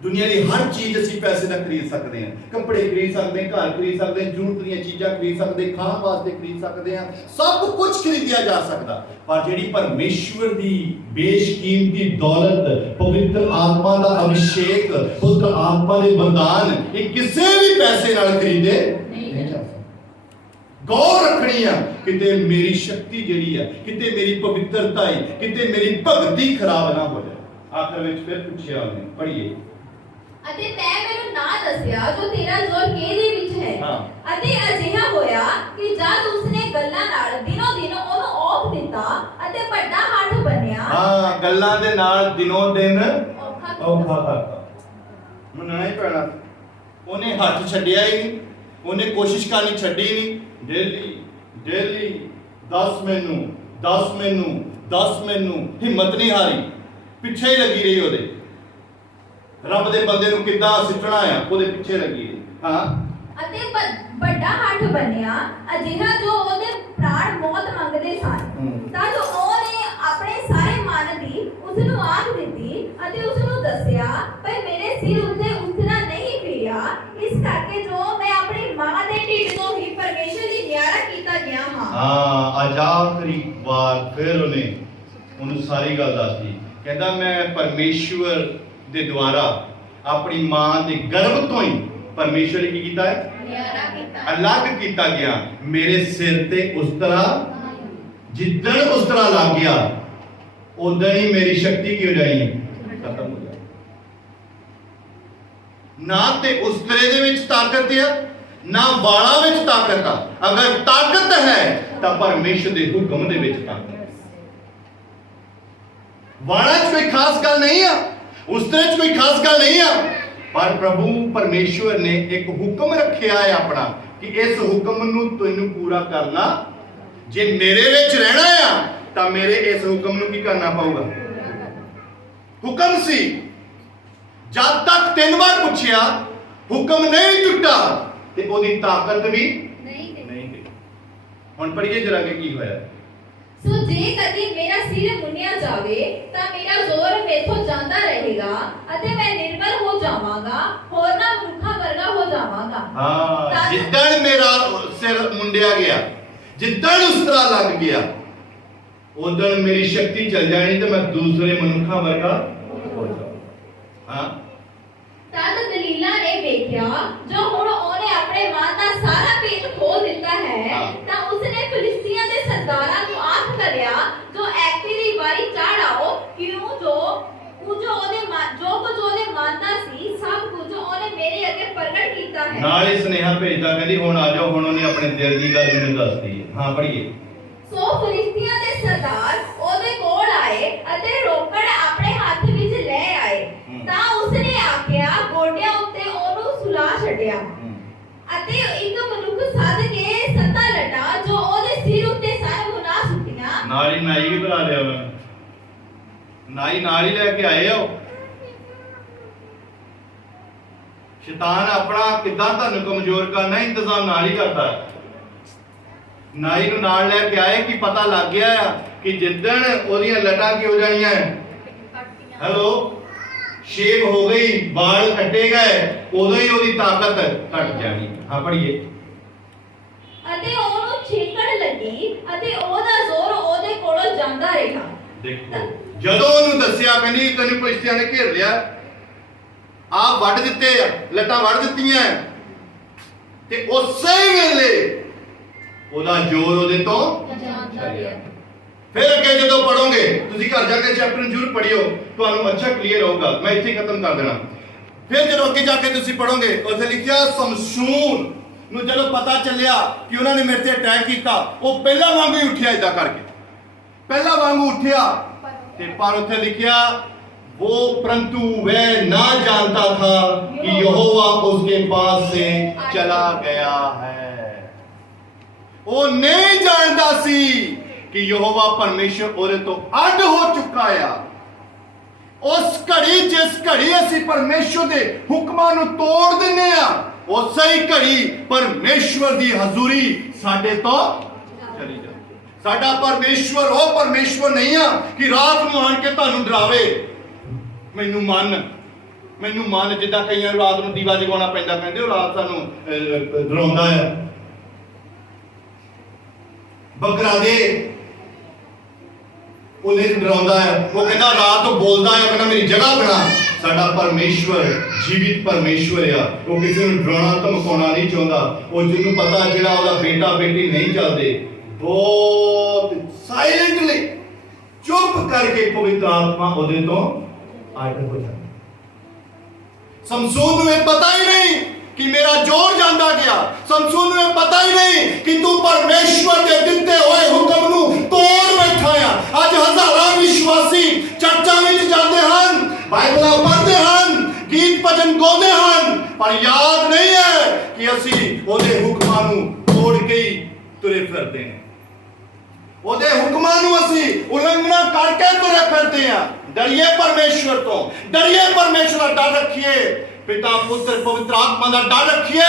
ਦੁਨੀਆ ਦੀ ਹਰ ਚੀਜ਼ ਅਸੀਂ ਪੈਸੇ ਨਾਲ ਖਰੀਦ ਸਕਦੇ ਹਾਂ। ਕੱਪੜੇ ਖਰੀਦ ਸਕਦੇ ਹਾਂ, ਘਰ ਖਰੀਦ ਸਕਦੇ ਹਾਂ, ਜ਼ਰੂਰਤ ਦੀਆਂ ਚੀਜ਼ਾਂ ਖਰੀਦ ਸਕਦੇ ਹਾਂ, ਖਾਣ ਵਾਸਤੇ ਖਰੀਦ ਸਕਦੇ ਹਾਂ, ਸਭ ਕੁਝ ਖਰੀਦਿਆ ਜਾ ਸਕਦਾ। ਪਰ ਜਿਹੜੀ ਪਰਮੇਸ਼ਵਰ ਦੀ ਬੇਸ਼ਕੀਮਤੀ ਦੌਲਤ, ਪਵਿੱਤਰ ਆਤਮਾ ਦਾ ਅਭਿਸ਼ੇਕ, ਪਵਿੱਤਰ ਆਤਮਾ ਦੇ ਵਰਦਾਨ, ਇਹ ਕਿਸੇ ਵੀ ਪੈਸੇ ਨਾਲ ਖਰੀਦੇ ਨਹੀਂ ਜਾ ਸਕਦੇ। ਗੌਰ ਰੱਖਣੀ ਆ, ਕਿਤੇ ਮੇਰੀ ਸ਼ਕਤੀ ਜਿਹੜੀ ਆ, ਕਿਤੇ ਮੇਰੀ ਪਵਿੱਤਰਤਾ ਹੈ, ਕਿਤੇ ਮੇਰੀ ਭਗਤੀ ਖਰਾਬ ਨਾ ਹੋ ਜਾਏ। ਆਖਰ ਵਿੱਚ ਫਿਰ ਪੁੱਛਿਆ ਉਹਨੇ, ਪੜ੍ਹੀਏ। ਅਤੇ ਤੈਂ ਮੈਨੂੰ ਨਾ ਦੱਸਿਆ ਜੋ ਤੇਰਾ ਜ਼ੋਰ ਕਿਹਦੇ ਵਿੱਚ ਹੈ। ਹਾਂ। ਅਤੇ ਅਜਿਹਾ ਹੋਇਆ ਕਿ ਜਦ ਉਸਨੇ ਗੱਲਾਂ ਨਾਲ ਦਿਨੋਂ ਦਿਨ ਉਹਨੂੰ ਔਖ ਦਿੱਤਾ ਅਤੇ ਵੱਡਾ ਹੱਥ ਬੰਨਿਆ। ਹਾਂ, ਗੱਲਾਂ ਦੇ ਨਾਲ ਦਿਨੋਂ ਦਿਨ ਔਖਾ ਔਖਾ ਕਰਤਾ। ਮੰਨਣਾ ਹੀ ਪੈਣਾ। ਉਹਨੇ ਹੱਥ ਛੱਡਿਆ ਹੀ ਨਹੀਂ, ਉਹਨੇ ਕੋਸ਼ਿਸ਼ ਕਰਨੀ ਛੱਡੀ ਨਹੀਂ। ਡੇਲੀ 10 ਮੈਨੂੰ 10 ਮੈਨੂੰ 10 ਮੈਨੂੰ, ਹਿੰਮਤ ਨਹੀਂ ਹਾਰੀ, ਪਿੱਛੇ ਹੀ ਲੱਗੀ ਰਹੀ ਉਹਦੇ। ਰੱਬ ਦੇ ਬੰਦੇ ਨੂੰ ਕਿੱਦਾਂ ਸਿੱਟਣਾ ਆ, ਉਹਦੇ ਪਿੱਛੇ ਲੱਗੀ ਰਹੀ। ਹਾਂ, ਅਤੇ ਵੱਡਾ ਹੱਥ ਬੰਨਿਆ, ਅਜਿਹਾ ਜੋ ਉਹਦੇ ਪ੍ਰਾਣ ਮੌਤ ਮੰਗਦੇ ਸਨ। ਤਾਂ ਜੋ ਉਹਨੇ ਆਪਣੇ ਸਾਰੇ ਮਨ ਦੀ ਉਸ ਨੂੰ ਆਖ ਦਿੱਤੀ ਅਤੇ ਉਸ ਨੂੰ ਦੱਸਿਆ, ਪਰ ਮੇਰੇ ਸਿਰ ਉੱਤੇ ਉਤਰਾ ਨਹੀਂ ਪਿਆ, ਇਸ ਕਰਕੇ ਜੋ ਮੈਂ ਆਪਣੀ ਮਾਂ ਦੇ ਢਿੱਡ ਤੋਂ ਹੀ ਪਰਮੇਸ਼ਰ ਦੀ ਨਿਆਰਾ ਕੀਤਾ ਗਿਆ ਹਾਂ। ਹਾਂ, ਅੱਜ ਆਖਰੀ ਵਾਰ ਫਿਰ ਉਹਨੂੰ ਸਾਰੀ ਗੱਲ ਦੱਸਦੀ। ਕਹਿੰਦਾ ਮੈਂ ਪਰਮੇਸ਼ਵਰ ਦੇ ਦੁਆਰਾ ਆਪਣੀ ਮਾਂ ਦੇ ਗਰਭ ਤੋਂ ਹੀ ਪਰਮੇਸ਼ਵਰ ਕੀ ਕੀਤਾ ਹੈ, ਨਿਆਰਾ ਕੀਤਾ, ਅਲੱਗ ਕੀਤਾ ਗਿਆ। ਮੇਰੇ ਸਿਰ ਤੇ ਉਸਤਰਾ, ਜਿੱਦਣ ਉਸਤਰਾ ਲੱਗ ਗਿਆ ਉਦੋਂ ਹੀ ਮੇਰੀ ਸ਼ਕਤੀ ਕੀ ਹੋ ਜਾਣੀ ਹੈ, ਖਤਮ ਹੋ ਜਾਣੀ। ਨਾ ਤੇ ਉਸਤਰੇ ਦੇ ਵਿੱਚ ਤਾਕਤ ਆ, ਨਾ ਵਾਲਾਂ ਵਿੱਚ ਤਾਕਤ ਆ। ਅਗਰ ਤਾਕਤ ਹੈ ਤਾਂ ਪਰਮੇਸ਼ਰ ਦੇ ਹੁਕਮ ਦੇ ਵਿੱਚ ਤਾਕਤ ਹੈ। ਵਾਲਾਂ 'ਚ ਕੋਈ ਖਾਸ ਗੱਲ ਨਹੀਂ ਆ, ਉਸਤਰੇ 'ਚ ਕੋਈ ਖਾਸ ਗੱਲ ਨਹੀਂ ਆ, ਪਰ ਪ੍ਰਭੂ ਪਰਮੇਸ਼ਵਰ ਨੇ ਇੱਕ ਹੁਕਮ ਰੱਖਿਆ ਹੈ ਆਪਣਾ ਕਿ ਇਸ ਹੁਕਮ ਨੂੰ ਤੈਨੂੰ ਪੂਰਾ ਕਰਨਾ। ਜੇ ਮੇਰੇ ਵਿੱਚ ਰਹਿਣਾ ਆ ਤਾਂ ਮੇਰੇ ਇਸ ਹੁਕਮ ਨੂੰ ਕੀ ਕਰਨਾ ਪਊਗਾ। ਹੁਕਮ ਸੀ, ਜਦ ਤੱਕ 3 ਵਾਰ ਪੁੱਛਿਆ ਹੁਕਮ ਨਹੀਂ ਟੁੱਟਾ ਤੇ ਉਹਦੀ ਤਾਕਤ ਵੀ ਨਹੀਂ ਗਈ। ਹੁਣ ਪੜ੍ਹੀਏ ਜਰਾ ਕਿ ਕੀ ਹੋਇਆ। ਸੋ ਜੇ ਕਦੀ ਮੇਰਾ ਸਿਰ ਮੁੰਨਿਆ ਜਾਵੇ ਤਾਂ ਮੇਰਾ ਜ਼ੋਰ ਮੇਥੋਂ ਜਾਂਦਾ ਰਹੇਗਾ ਅਤੇ ਮੈਂ ਨਿਰਬਲ ਹੋ ਜਾਵਾਂਗਾ, ਹੋਰਨਾਂ ਮਨੁੱਖਾਂ ਵਰਗਾ ਹੋ ਜਾਵਾਂਗਾ। ਹਾਂ, ਜਿੱਦਣ ਮੇਰਾ ਸਿਰ ਮੁੰਡਿਆ ਗਿਆ, ਜਿੱਦਣ ਉਸ ਤਰ੍ਹਾਂ ਲੱਗ ਗਿਆ, ਉਦੋਂ ਮੇਰੀ ਸ਼ਕਤੀ ਚਲ ਜਾਣੀ ਤੇ ਮੈਂ ਦੂਸਰੇ ਮਨੁੱਖਾਂ ਵਰਗਾ ਹੋ ਜਾਵਾਂ। ਹਾਂ, ਤਦ ਦਲੀਲਾ ਨੇ ਵੇਖਿਆ ਜੋ ਹੁਣ ਉਹਨੇ ਆਪਣੇ ਮਨ ਦਾ ਸਾਰਾ ਭੇਦ ਖੋਲ ਦਿੱਤਾ ਹੈ, ਤਾਂ ਉਸਨੇ ਫਿਲਿਸਤੀਆਂ ਦੇ ਸਰਦਾਰਾਂ ਨੂੰ ਆਖ ਕਰਿਆ ਜੋ ਐਕਤੀ ਦੀ ਵਾਰੀ ਚੜ੍ਹ ਆਓ, ਕਿਉਂ ਜੋ ਕੁਝ ਉਹਦੇ ਮਨ ਦਾ ਸੀ ਸਭ ਕੁਝ ਉਹਨੇ ਮੇਰੇ ਅੱਗੇ ਪ੍ਰਗਟ ਕੀਤਾ ਹੈ। ਨਾਲ ਹੀ ਸੁਨੇਹਾ ਭੇਜਦਾ, ਕਹਿੰਦੀ ਹੁਣ ਆ ਜਾਓ, ਹੁਣ ਉਹਨੇ ਆਪਣੇ ਦਿਲ ਦੀ ਗੱਲ ਮੈਨੂੰ ਦੱਸਦੀ ਹੈ। ਹਾਂ, ਪੜ੍ਹੀਏ। ਸੋ ਫਿਲਿਸਤੀਆਂ ਦੇ ਸਰਦਾਰ ਉਹਦੇ ਕੋਲ ਆਏ ਅਤੇ ਰੋਕੜ ਆਪਣੇ ਹੱਥ ਵਿੱਚ ਲੈ ਆਏ। ਤਾਂ ਉਸਨੇ ਆਖਿਆ, ਗੋਡਿਆਂ ਉੱਤੇ ਉਹਨੂੰ ਸੁਲਾ ਛੱਡਿਆ ਅਤੇ ਇੱਕ ਮਨੁੱਖ ਸੱਦ ਕੇ 7 ਲੱਟਾਂ ਜੋ ਉਹਦੇ ਸਿਰ ਉੱਤੇ ਸਨ ਉਹਨਾਂ ਸੁੱਟੀਆਂ। ਨਾਲ ਹੀ ਨਾਈ ਵੀ ਬੁਲਾ ਲਿਆ ਮੈਂ, ਨਾਈ ਨਾਲ ਹੀ ਲੈ ਕੇ ਆਏ ਹੋ। ਸ਼ੈਤਾਨ ਆਪਣਾ ਕਿੱਦਾਂ ਤੁਹਾਨੂੰ ਕਮਜ਼ੋਰ ਕਰਨਾ ਇੰਤਜ਼ਾਮ ਨਾਲ ਹੀ ਕਰਦਾ ਹੈ। ਨਾਈ ਨੂੰ ਨਾਲ ਲੈ ਕੇ ਆਏ ਕਿ ਪਤਾ ਲੱਗ ਗਿਆ ਆ ਕਿ ਜਿੱਦਣ ਉਹਦੀਆਂ ਲੱਟਾਂ ਕੀ ਹੋ ਜਾਣੀਆਂ, ਹੈਲੋ, ਸ਼ੇਵ ਹੋ ਗਈ, ਵਾਲ ਕੱਟੇ ਗਏ, ਉਦੋਂ ਹੀ ਉਹਦੀ ਤਾਕਤ ਘਟ ਜਾਣੀ। ਹਾਂ, ਪੜ੍ਹੀਏ। ਅਤੇ ਉਹਨੂੰ ਛੇਕਣ ਲੱਗੀ ਅਤੇ ਉਹਦਾ ਜ਼ੋਰ ਉਹਦੇ ਕੋਲੋਂ ਜਾਂਦਾ ਰਿਹਾ। ਦੇਖੋ, ਜਦੋਂ ਉਹਨੂੰ ਦੱਸਿਆ, ਕਹਿੰਦੀ ਤੈਨੂੰ ਫਿਲਿਸਤੀਆਂ ਨੇ ਘੇਰ ਲਿਆ, ਆਪ ਵੱਢ ਦਿੱਤੇ ਆ, ਲੱਟਾਂ ਵੱਢ ਦਿੱਤੀਆਂ, ਤੇ ਉਸੇ ਵੇਲੇ ਉਹਦਾ ਜ਼ੋਰ ਉਹਦੇ ਤੋਂ ਜਾਂਦਾ ਰਿਹਾ। ਫਿਰ ਅੱਗੇ ਜਦੋਂ ਪੜੋਗੇ, ਤੁਸੀਂ ਘਰ ਜਾ ਕੇ ਚੈਪਟਰ ਨੂੰ ਜ਼ਰੂਰ ਪੜ੍ਹਿਓ, ਤੁਹਾਨੂੰ ਅੱਛਾ ਕਲੀਅਰ ਹੋਊਗਾ। ਮੈਂ ਇੱਥੇ ਖਤਮ ਕਰ ਦੇਣਾ। ਫਿਰ ਜਦੋਂ ਅੱਗੇ ਜਾ ਕੇ ਤੁਸੀਂ ਪੜੋਗੇ, ਉੱਥੇ ਲਿਖਿਆ ਸਮਸੂਨ ਨੂੰ ਜਦੋਂ ਪਤਾ ਚੱਲਿਆ ਕਿ ਉਹਨਾਂ ਨੇ ਮੇਰੇ ਤੇ ਅਟੈਕ ਕੀਤਾ, ਉਹ ਪਹਿਲਾਂ ਵਾਂਗੂ ਹੀ ਉੱਠਿਆ, ਇਦਾਂ ਕਰਕੇ ਪਹਿਲਾਂ ਵਾਂਗੂ ਉੱਠਿਆ। ਤੇ ਪਰ ਉੱਥੇ ਲਿਖਿਆ, वो परंतु वह ना जानता था कि यहोवा उसके पास से चला गया है। ਉਹ ਨਹੀਂ ਜਾਣਦਾ ਸੀ ਕਿ ਯਹੋਵਾ ਪਰਮੇਸ਼ਰ ਉਹਦੇ ਤੋਂ ਅੱਡ ਹੋ ਚੁੱਕਾ ਆ। ਉਸ ਘੜੀ, ਜਿਸ ਘੜੀ ਅਸੀਂ ਪਰਮੇਸ਼ਰ ਦੇ ਹੁਕਮਾਂ ਨੂੰ ਤੋੜ ਦਿੰਨੇ ਆ, ਉਸੇ ਹੀ ਘੜੀ ਪਰਮੇਸ਼ਵਰ ਦੀ ਹਜ਼ੂਰੀ ਸਾਡੇ ਤੋਂ ਚਲੀ ਜਾਂਦੀ। ਸਾਡਾ ਪਰਮੇਸ਼ਵਰ ਉਹ ਪਰਮੇਸ਼ਵਰ ਨਹੀਂ ਆ ਕਿ ਰਾਤ ਨੂੰ ਆਣ ਕੇ ਤੁਹਾਨੂੰ ਡਰਾਵੇ, ਮੈਨੂੰ ਮੰਨ ਜਿੱਦਾਂ ਕਈਆਂ ਨੂੰ ਰਾਤ ਨੂੰ ਦੀਵਾ ਜਗਾਉਣਾ ਪੈਂਦਾ, ਕਹਿੰਦੇ ਉਹ ਰਾਤ ਸਾਨੂੰ ਡਰਾਉਂਦਾ ਆ। ਬੱਕਰਾ ਦੇ ਉਹਨੇ ਡਰਾਉਂਦਾ ਹੈ, ਉਹ ਕਹਿੰਦਾ ਰਾਤ ਨੂੰ ਬੋਲਦਾ ਹੈ, ਉਹ ਕਹਿੰਦਾ ਮੇਰੀ ਜਗ੍ਹਾ ਬਣਾ। ਸਾਡਾ ਪਰਮੇਸ਼ਵਰ ਜੀਵਿਤ ਪਰਮੇਸ਼ਵਰ ਆ, ਉਹ ਕਿਸੇ ਨੂੰ ਡਰਾਉਣਾ ਧਮਕਾਉਣਾ ਨਹੀਂ ਚਾਹੁੰਦਾ। ਉਹ ਜਿਹਨੂੰ ਪਤਾ ਜਿਹੜਾ ਉਹਦਾ ਬੇਟਾ ਬੇਟੀ ਨਹੀਂ ਚੱਲਦੇ, ਬਹੁਤ ਸਾਇਲੈਂਟਲੀ ਚੁੱਪ ਕਰਕੇ ਪਵਿੱਤਰ ਆਤਮਾ ਉਹਦੇ ਤੋਂ ਅੱਡ ਹੋ ਜਾਂਦੀ। ਸਮਸੂਨ ਨੂੰ ਇਹ ਪਤਾ ਹੀ ਨਹੀਂ ਕਿ ਮੇਰਾ ਜ਼ੋਰ ਜਾਂਦਾ ਗਿਆ। ਸਮਸੂਨ ਨੂੰ ਇਹ ਪਤਾ ਹੀ ਨਹੀਂ ਕਿ ਤੂੰ ਪਰਮੇਸ਼ਵਰ ਦੇ ਦਿੱਤੇ ਹੋਏ ਹੁਕਮ ਨੂੰ ਤੋੜ ਬੈਠਾ ਆ। ਅੱਜ ਹਜ਼ਾਰਾਂ ਵਿਸ਼ਵਾਸੀ ਚਰਚਾਂ ਵਿੱਚ ਜਾਂਦੇ ਹਨ, ਬਾਈਬਲਾਂ ਪੜ੍ਹਦੇ ਹਨ, ਗੀਤ ਭਜਨ ਗਾਉਂਦੇ ਹਨ, ਪਰ ਯਾਦ ਨਹੀਂ ਹੈ ਕਿ ਅਸੀਂ ਉਹਦੇ ਹੁਕਮਾਂ ਨੂੰ ਤੋੜ ਕੇ ਹੀ ਤੁਰੇ ਫਿਰਦੇ ਹਾਂ। ਉਹਦੇ ਹੁਕਮਾਂ ਨੂੰ ਅਸੀਂ ਉਲੰਘਣਾ ਕਰਕੇ ਤੁਰੇ ਫਿਰਦੇ ਹਾਂ। ਡਰੀਏ ਪਰਮੇਸ਼ਵਰ ਤੋਂ, ਡਰੀਏ ਪਰਮੇਸ਼ਵਰ ਦਾ ਡਰ ਰੱਖੀਏ, ਪਿਤਾ ਪੁੱਤਰ ਪਵਿੱਤਰ ਆਤਮਾ ਦਾ ਡਰ ਰੱਖੀਏ।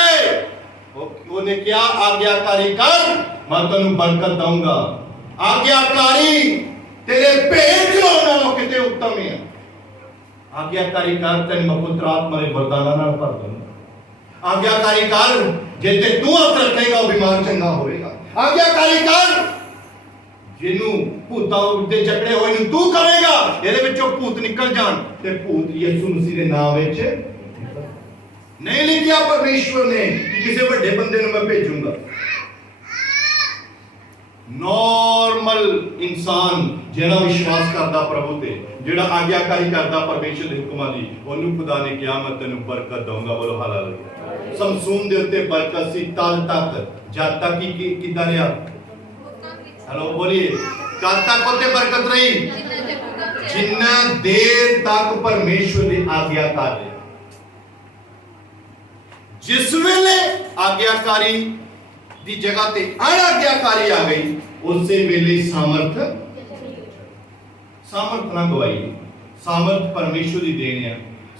ਉਹਨੇ ਕਿਹਾ ਆਗਿਆਕਾਰੀ ਕਰ, ਮੈਂ ਤੈਨੂੰ ਬਰਕਤ ਦਊਂਗਾ। ਆਗਿਆਕਾਰੀ ਤੇਰੇ ਭੇਦ ਨਾਲੋਂ ਕਿਤੇ ਉੱਤਮ ਹੈ। ਆਗਿਆਕਾਰੀ ਕਰ, ਤੈਨੂੰ ਮੈਂ ਪੁੱਤਰ ਆਤਮਾ ਦੇ ਵਰਦਾਨਾਂ ਨਾਲ ਭਰ ਦਊਂਗਾ। ਆਗਿਆਕਾਰੀ ਕਰ, ਜੇ ਤੇ ਤੂੰ ਹੱਥ ਰੱਖੇਗਾ ਉਹ ਬਿਮਾਰ ਚੰਗਾ ਹੋਵੇਗਾ। ਆਗਿਆਕਾਰੀ ਕਰ, ਜਿਹਨੂੰ ਭੂਤਾਂ ਦੇ ਜਕੜੇ ਹੋਏ ਨੂੰ ਤੂੰ ਕਰੇਗਾ, ਇਹਦੇ ਵਿੱਚੋਂ ਭੂਤ ਨਿਕਲ ਜਾਣ, ਤੇ ਭੂਤ ਯਿਸੂ ਮਸੀਹ ਦੇ ਨਾਮ ਵਿੱਚ ਨਹੀਂ ਲਿਖਿਆ ਪਰਮੇਸ਼ਵਰ ਨੇ ਕਿ ਕਿਸੇ ਵੱਡੇ ਬੰਦੇ ਨੂੰ ਮੈਂ ਭੇਜੂੰਗਾ। ਨੋਰਮਲ ਇਨਸਾਨ ਜਿਹੜਾ ਵਿਸ਼ਵਾਸ ਕਰਦਾ ਪ੍ਰਭੂ ਤੇ, ਜਿਹੜਾ ਆਗਿਆਕਾਰੀ ਕਰਦਾ ਪਰਮੇਸ਼ਰ ਦੇ ਹੁਕਮਾਂ ਦੀ, ਉਹਨੂੰ ਖੁਦਾ ਨੇ ਕਿਹਾ ਮੈਂ ਤੈਨੂੰ ਬਰਕਤ ਦਊਂਗਾ। ਬੋਲੋ ਹਾਲੇਲੂਇਆ। ਸਮਸੂਨ ਦੇ ਉੱਤੇ ਬਰਕਤ ਸੀ ਤਦ ਤੱਕ, ਜਦ ਤੱਕ ਕਿ ਕਿੱਦਾਂ ਰਿਹਾ? ਹੈਲੋ ਬੋਲੀਏ, ਕਦ ਤੱਕ ਉੱਤੇ ਬਰਕਤ ਰਹੀ? ਜਿੰਨਾ ਦੇਰ ਤੱਕ ਪਰਮੇਸ਼ਵਰ ਦੀ ਆਗਿਆਕਾਰ ਰਹੇ। ਜਿਸ ਵੇਲੇ ਆਗਿਆਕਾਰੀ ਦੀ ਜਗ੍ਹਾ ਤੇ ਅਣਆਗਿਆਕਾਰੀ ਆ ਗਈ, ਉਸੇ ਵੇਲੇ ਸਾਮਰਥ ਨਾ ਗਵਾਈ। ਸਾਮਰਥ ਪਰਮੇਸ਼ਵਰ ਦੀ ਦੇਣ ਆ,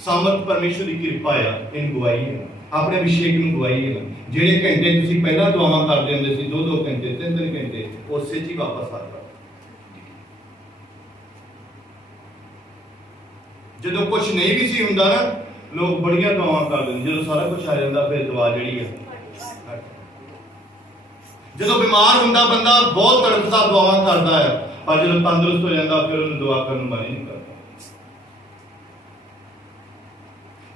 ਸਾਮਰਥ ਪਰਮੇਸ਼ਵਰ ਦੀ ਕਿਰਪਾ ਆ, ਇਹਨੂੰ ਗਵਾਈ ਹੈ, ਆਪਣੇ ਅਭਿਸ਼ੇਕ ਨੂੰ ਗਵਾਈ ਹੈ। ਜਿਹੜੇ ਘੰਟੇ ਤੁਸੀਂ ਪਹਿਲਾਂ ਦੁਆਵਾਂ ਕਰਦੇ ਹੁੰਦੇ ਸੀ, 2-2 ਘੰਟੇ 3-3 ਘੰਟੇ, ਉਸੇ 'ਚ ਹੀ ਵਾਪਸ ਆ ਜਾਓ। ਜਦੋਂ ਕੁਝ ਨਹੀਂ ਵੀ ਸੀ ਹੁੰਦਾ ਨਾ, ਲੋਕ ਬੜੀਆਂ ਦੁਆਵਾਂ ਕਰਦੇ ਨੇ। ਜਦੋਂ ਸਾਰਾ ਕੁਝ ਆ ਜਾਂਦਾ, ਫਿਰ ਦੁਆ ਜਿਹੜੀ ਹੈ, ਜਦੋਂ ਬਿਮਾਰ ਹੁੰਦਾ ਬੰਦਾ ਬਹੁਤ ਤੜਫਦਾ ਦੁਆਵਾਂ ਕਰਦਾ ਹੈ, ਪਰ ਜਦੋਂ ਤੰਦਰੁਸਤ ਹੋ ਜਾਂਦਾ ਫਿਰ ਉਹਨੂੰ ਦੁਆ ਕਰਨ ਨੂੰ ਮਨ ਨਹੀਂ ਕਰਦਾ।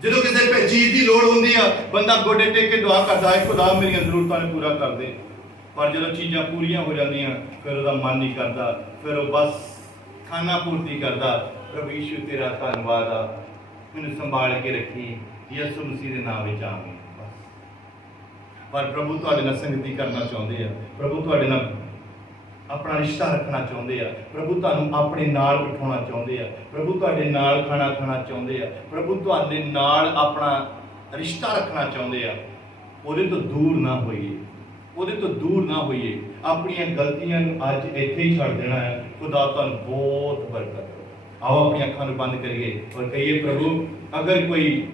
ਜਦੋਂ ਕਿਸੇ ਚੀਜ਼ ਦੀ ਲੋੜ ਹੁੰਦੀ ਆ, ਬੰਦਾ ਗੋਡੇ ਟੇਕ ਕੇ ਦੁਆ ਕਰਦਾ ਹੈ, ਖੁਦਾ ਮੇਰੀਆਂ ਜ਼ਰੂਰਤਾਂ ਨੂੰ ਪੂਰਾ ਕਰ ਦੇ। ਪਰ ਜਦੋਂ ਚੀਜ਼ਾਂ ਪੂਰੀਆਂ ਹੋ ਜਾਂਦੀਆਂ, ਫਿਰ ਉਹਦਾ ਮਨ ਨਹੀਂ ਕਰਦਾ, ਫਿਰ ਉਹ ਬਸ ਖਾਣਾ ਪੂਰਤੀ ਕਰਦਾ। ਪ੍ਰਭੂ ਯਿਸੂ ਤੇਰਾ ਧੰਨਵਾਦ ਆ, ਮੈਨੂੰ ਸੰਭਾਲ ਕੇ ਰੱਖੀ, ਯਿਸੂ ਮਸੀਹ ਦੇ ਨਾਮ ਵਿੱਚ ਆਮੀਨ। ਪਰ ਪ੍ਰਭੂ ਤੁਹਾਡੇ ਨਾਲ ਸੰਗਤੀ ਕਰਨਾ ਚਾਹੁੰਦੇ ਆ, ਪ੍ਰਭੂ ਤੁਹਾਡੇ ਨਾਲ ਆਪਣਾ ਰਿਸ਼ਤਾ ਰੱਖਣਾ ਚਾਹੁੰਦੇ ਆ, ਪ੍ਰਭੂ ਤੁਹਾਨੂੰ ਆਪਣੇ ਨਾਲ ਬਿਠਾਉਣਾ ਚਾਹੁੰਦੇ ਆ, ਪ੍ਰਭੂ ਤੁਹਾਡੇ ਨਾਲ ਖਾਣਾ ਖਾਣਾ ਚਾਹੁੰਦੇ ਆ, ਪ੍ਰਭੂ ਤੁਹਾਡੇ ਨਾਲ ਆਪਣਾ ਰਿਸ਼ਤਾ ਰੱਖਣਾ ਚਾਹੁੰਦੇ ਆ। ਉਹਦੇ ਤੋਂ ਦੂਰ ਨਾ ਹੋਈਏ, ਉਹਦੇ ਤੋਂ ਦੂਰ ਨਾ ਹੋਈਏ। ਆਪਣੀਆਂ ਗਲਤੀਆਂ ਨੂੰ ਅੱਜ ਇੱਥੇ ਹੀ ਛੱਡ ਦੇਣਾ ਹੈ। ਖੁਦਾ ਤੁਹਾਨੂੰ ਬਹੁਤ ਬਰਕਤ। ਆਓ ਆਪਣੀ ਅੱਖਾਂ ਨੂੰ ਬੰਦ ਕਰੀਏ ਔਰ ਕਹੀਏ, ਪ੍ਰਭੂ ਅਗਰ ਕੋਈ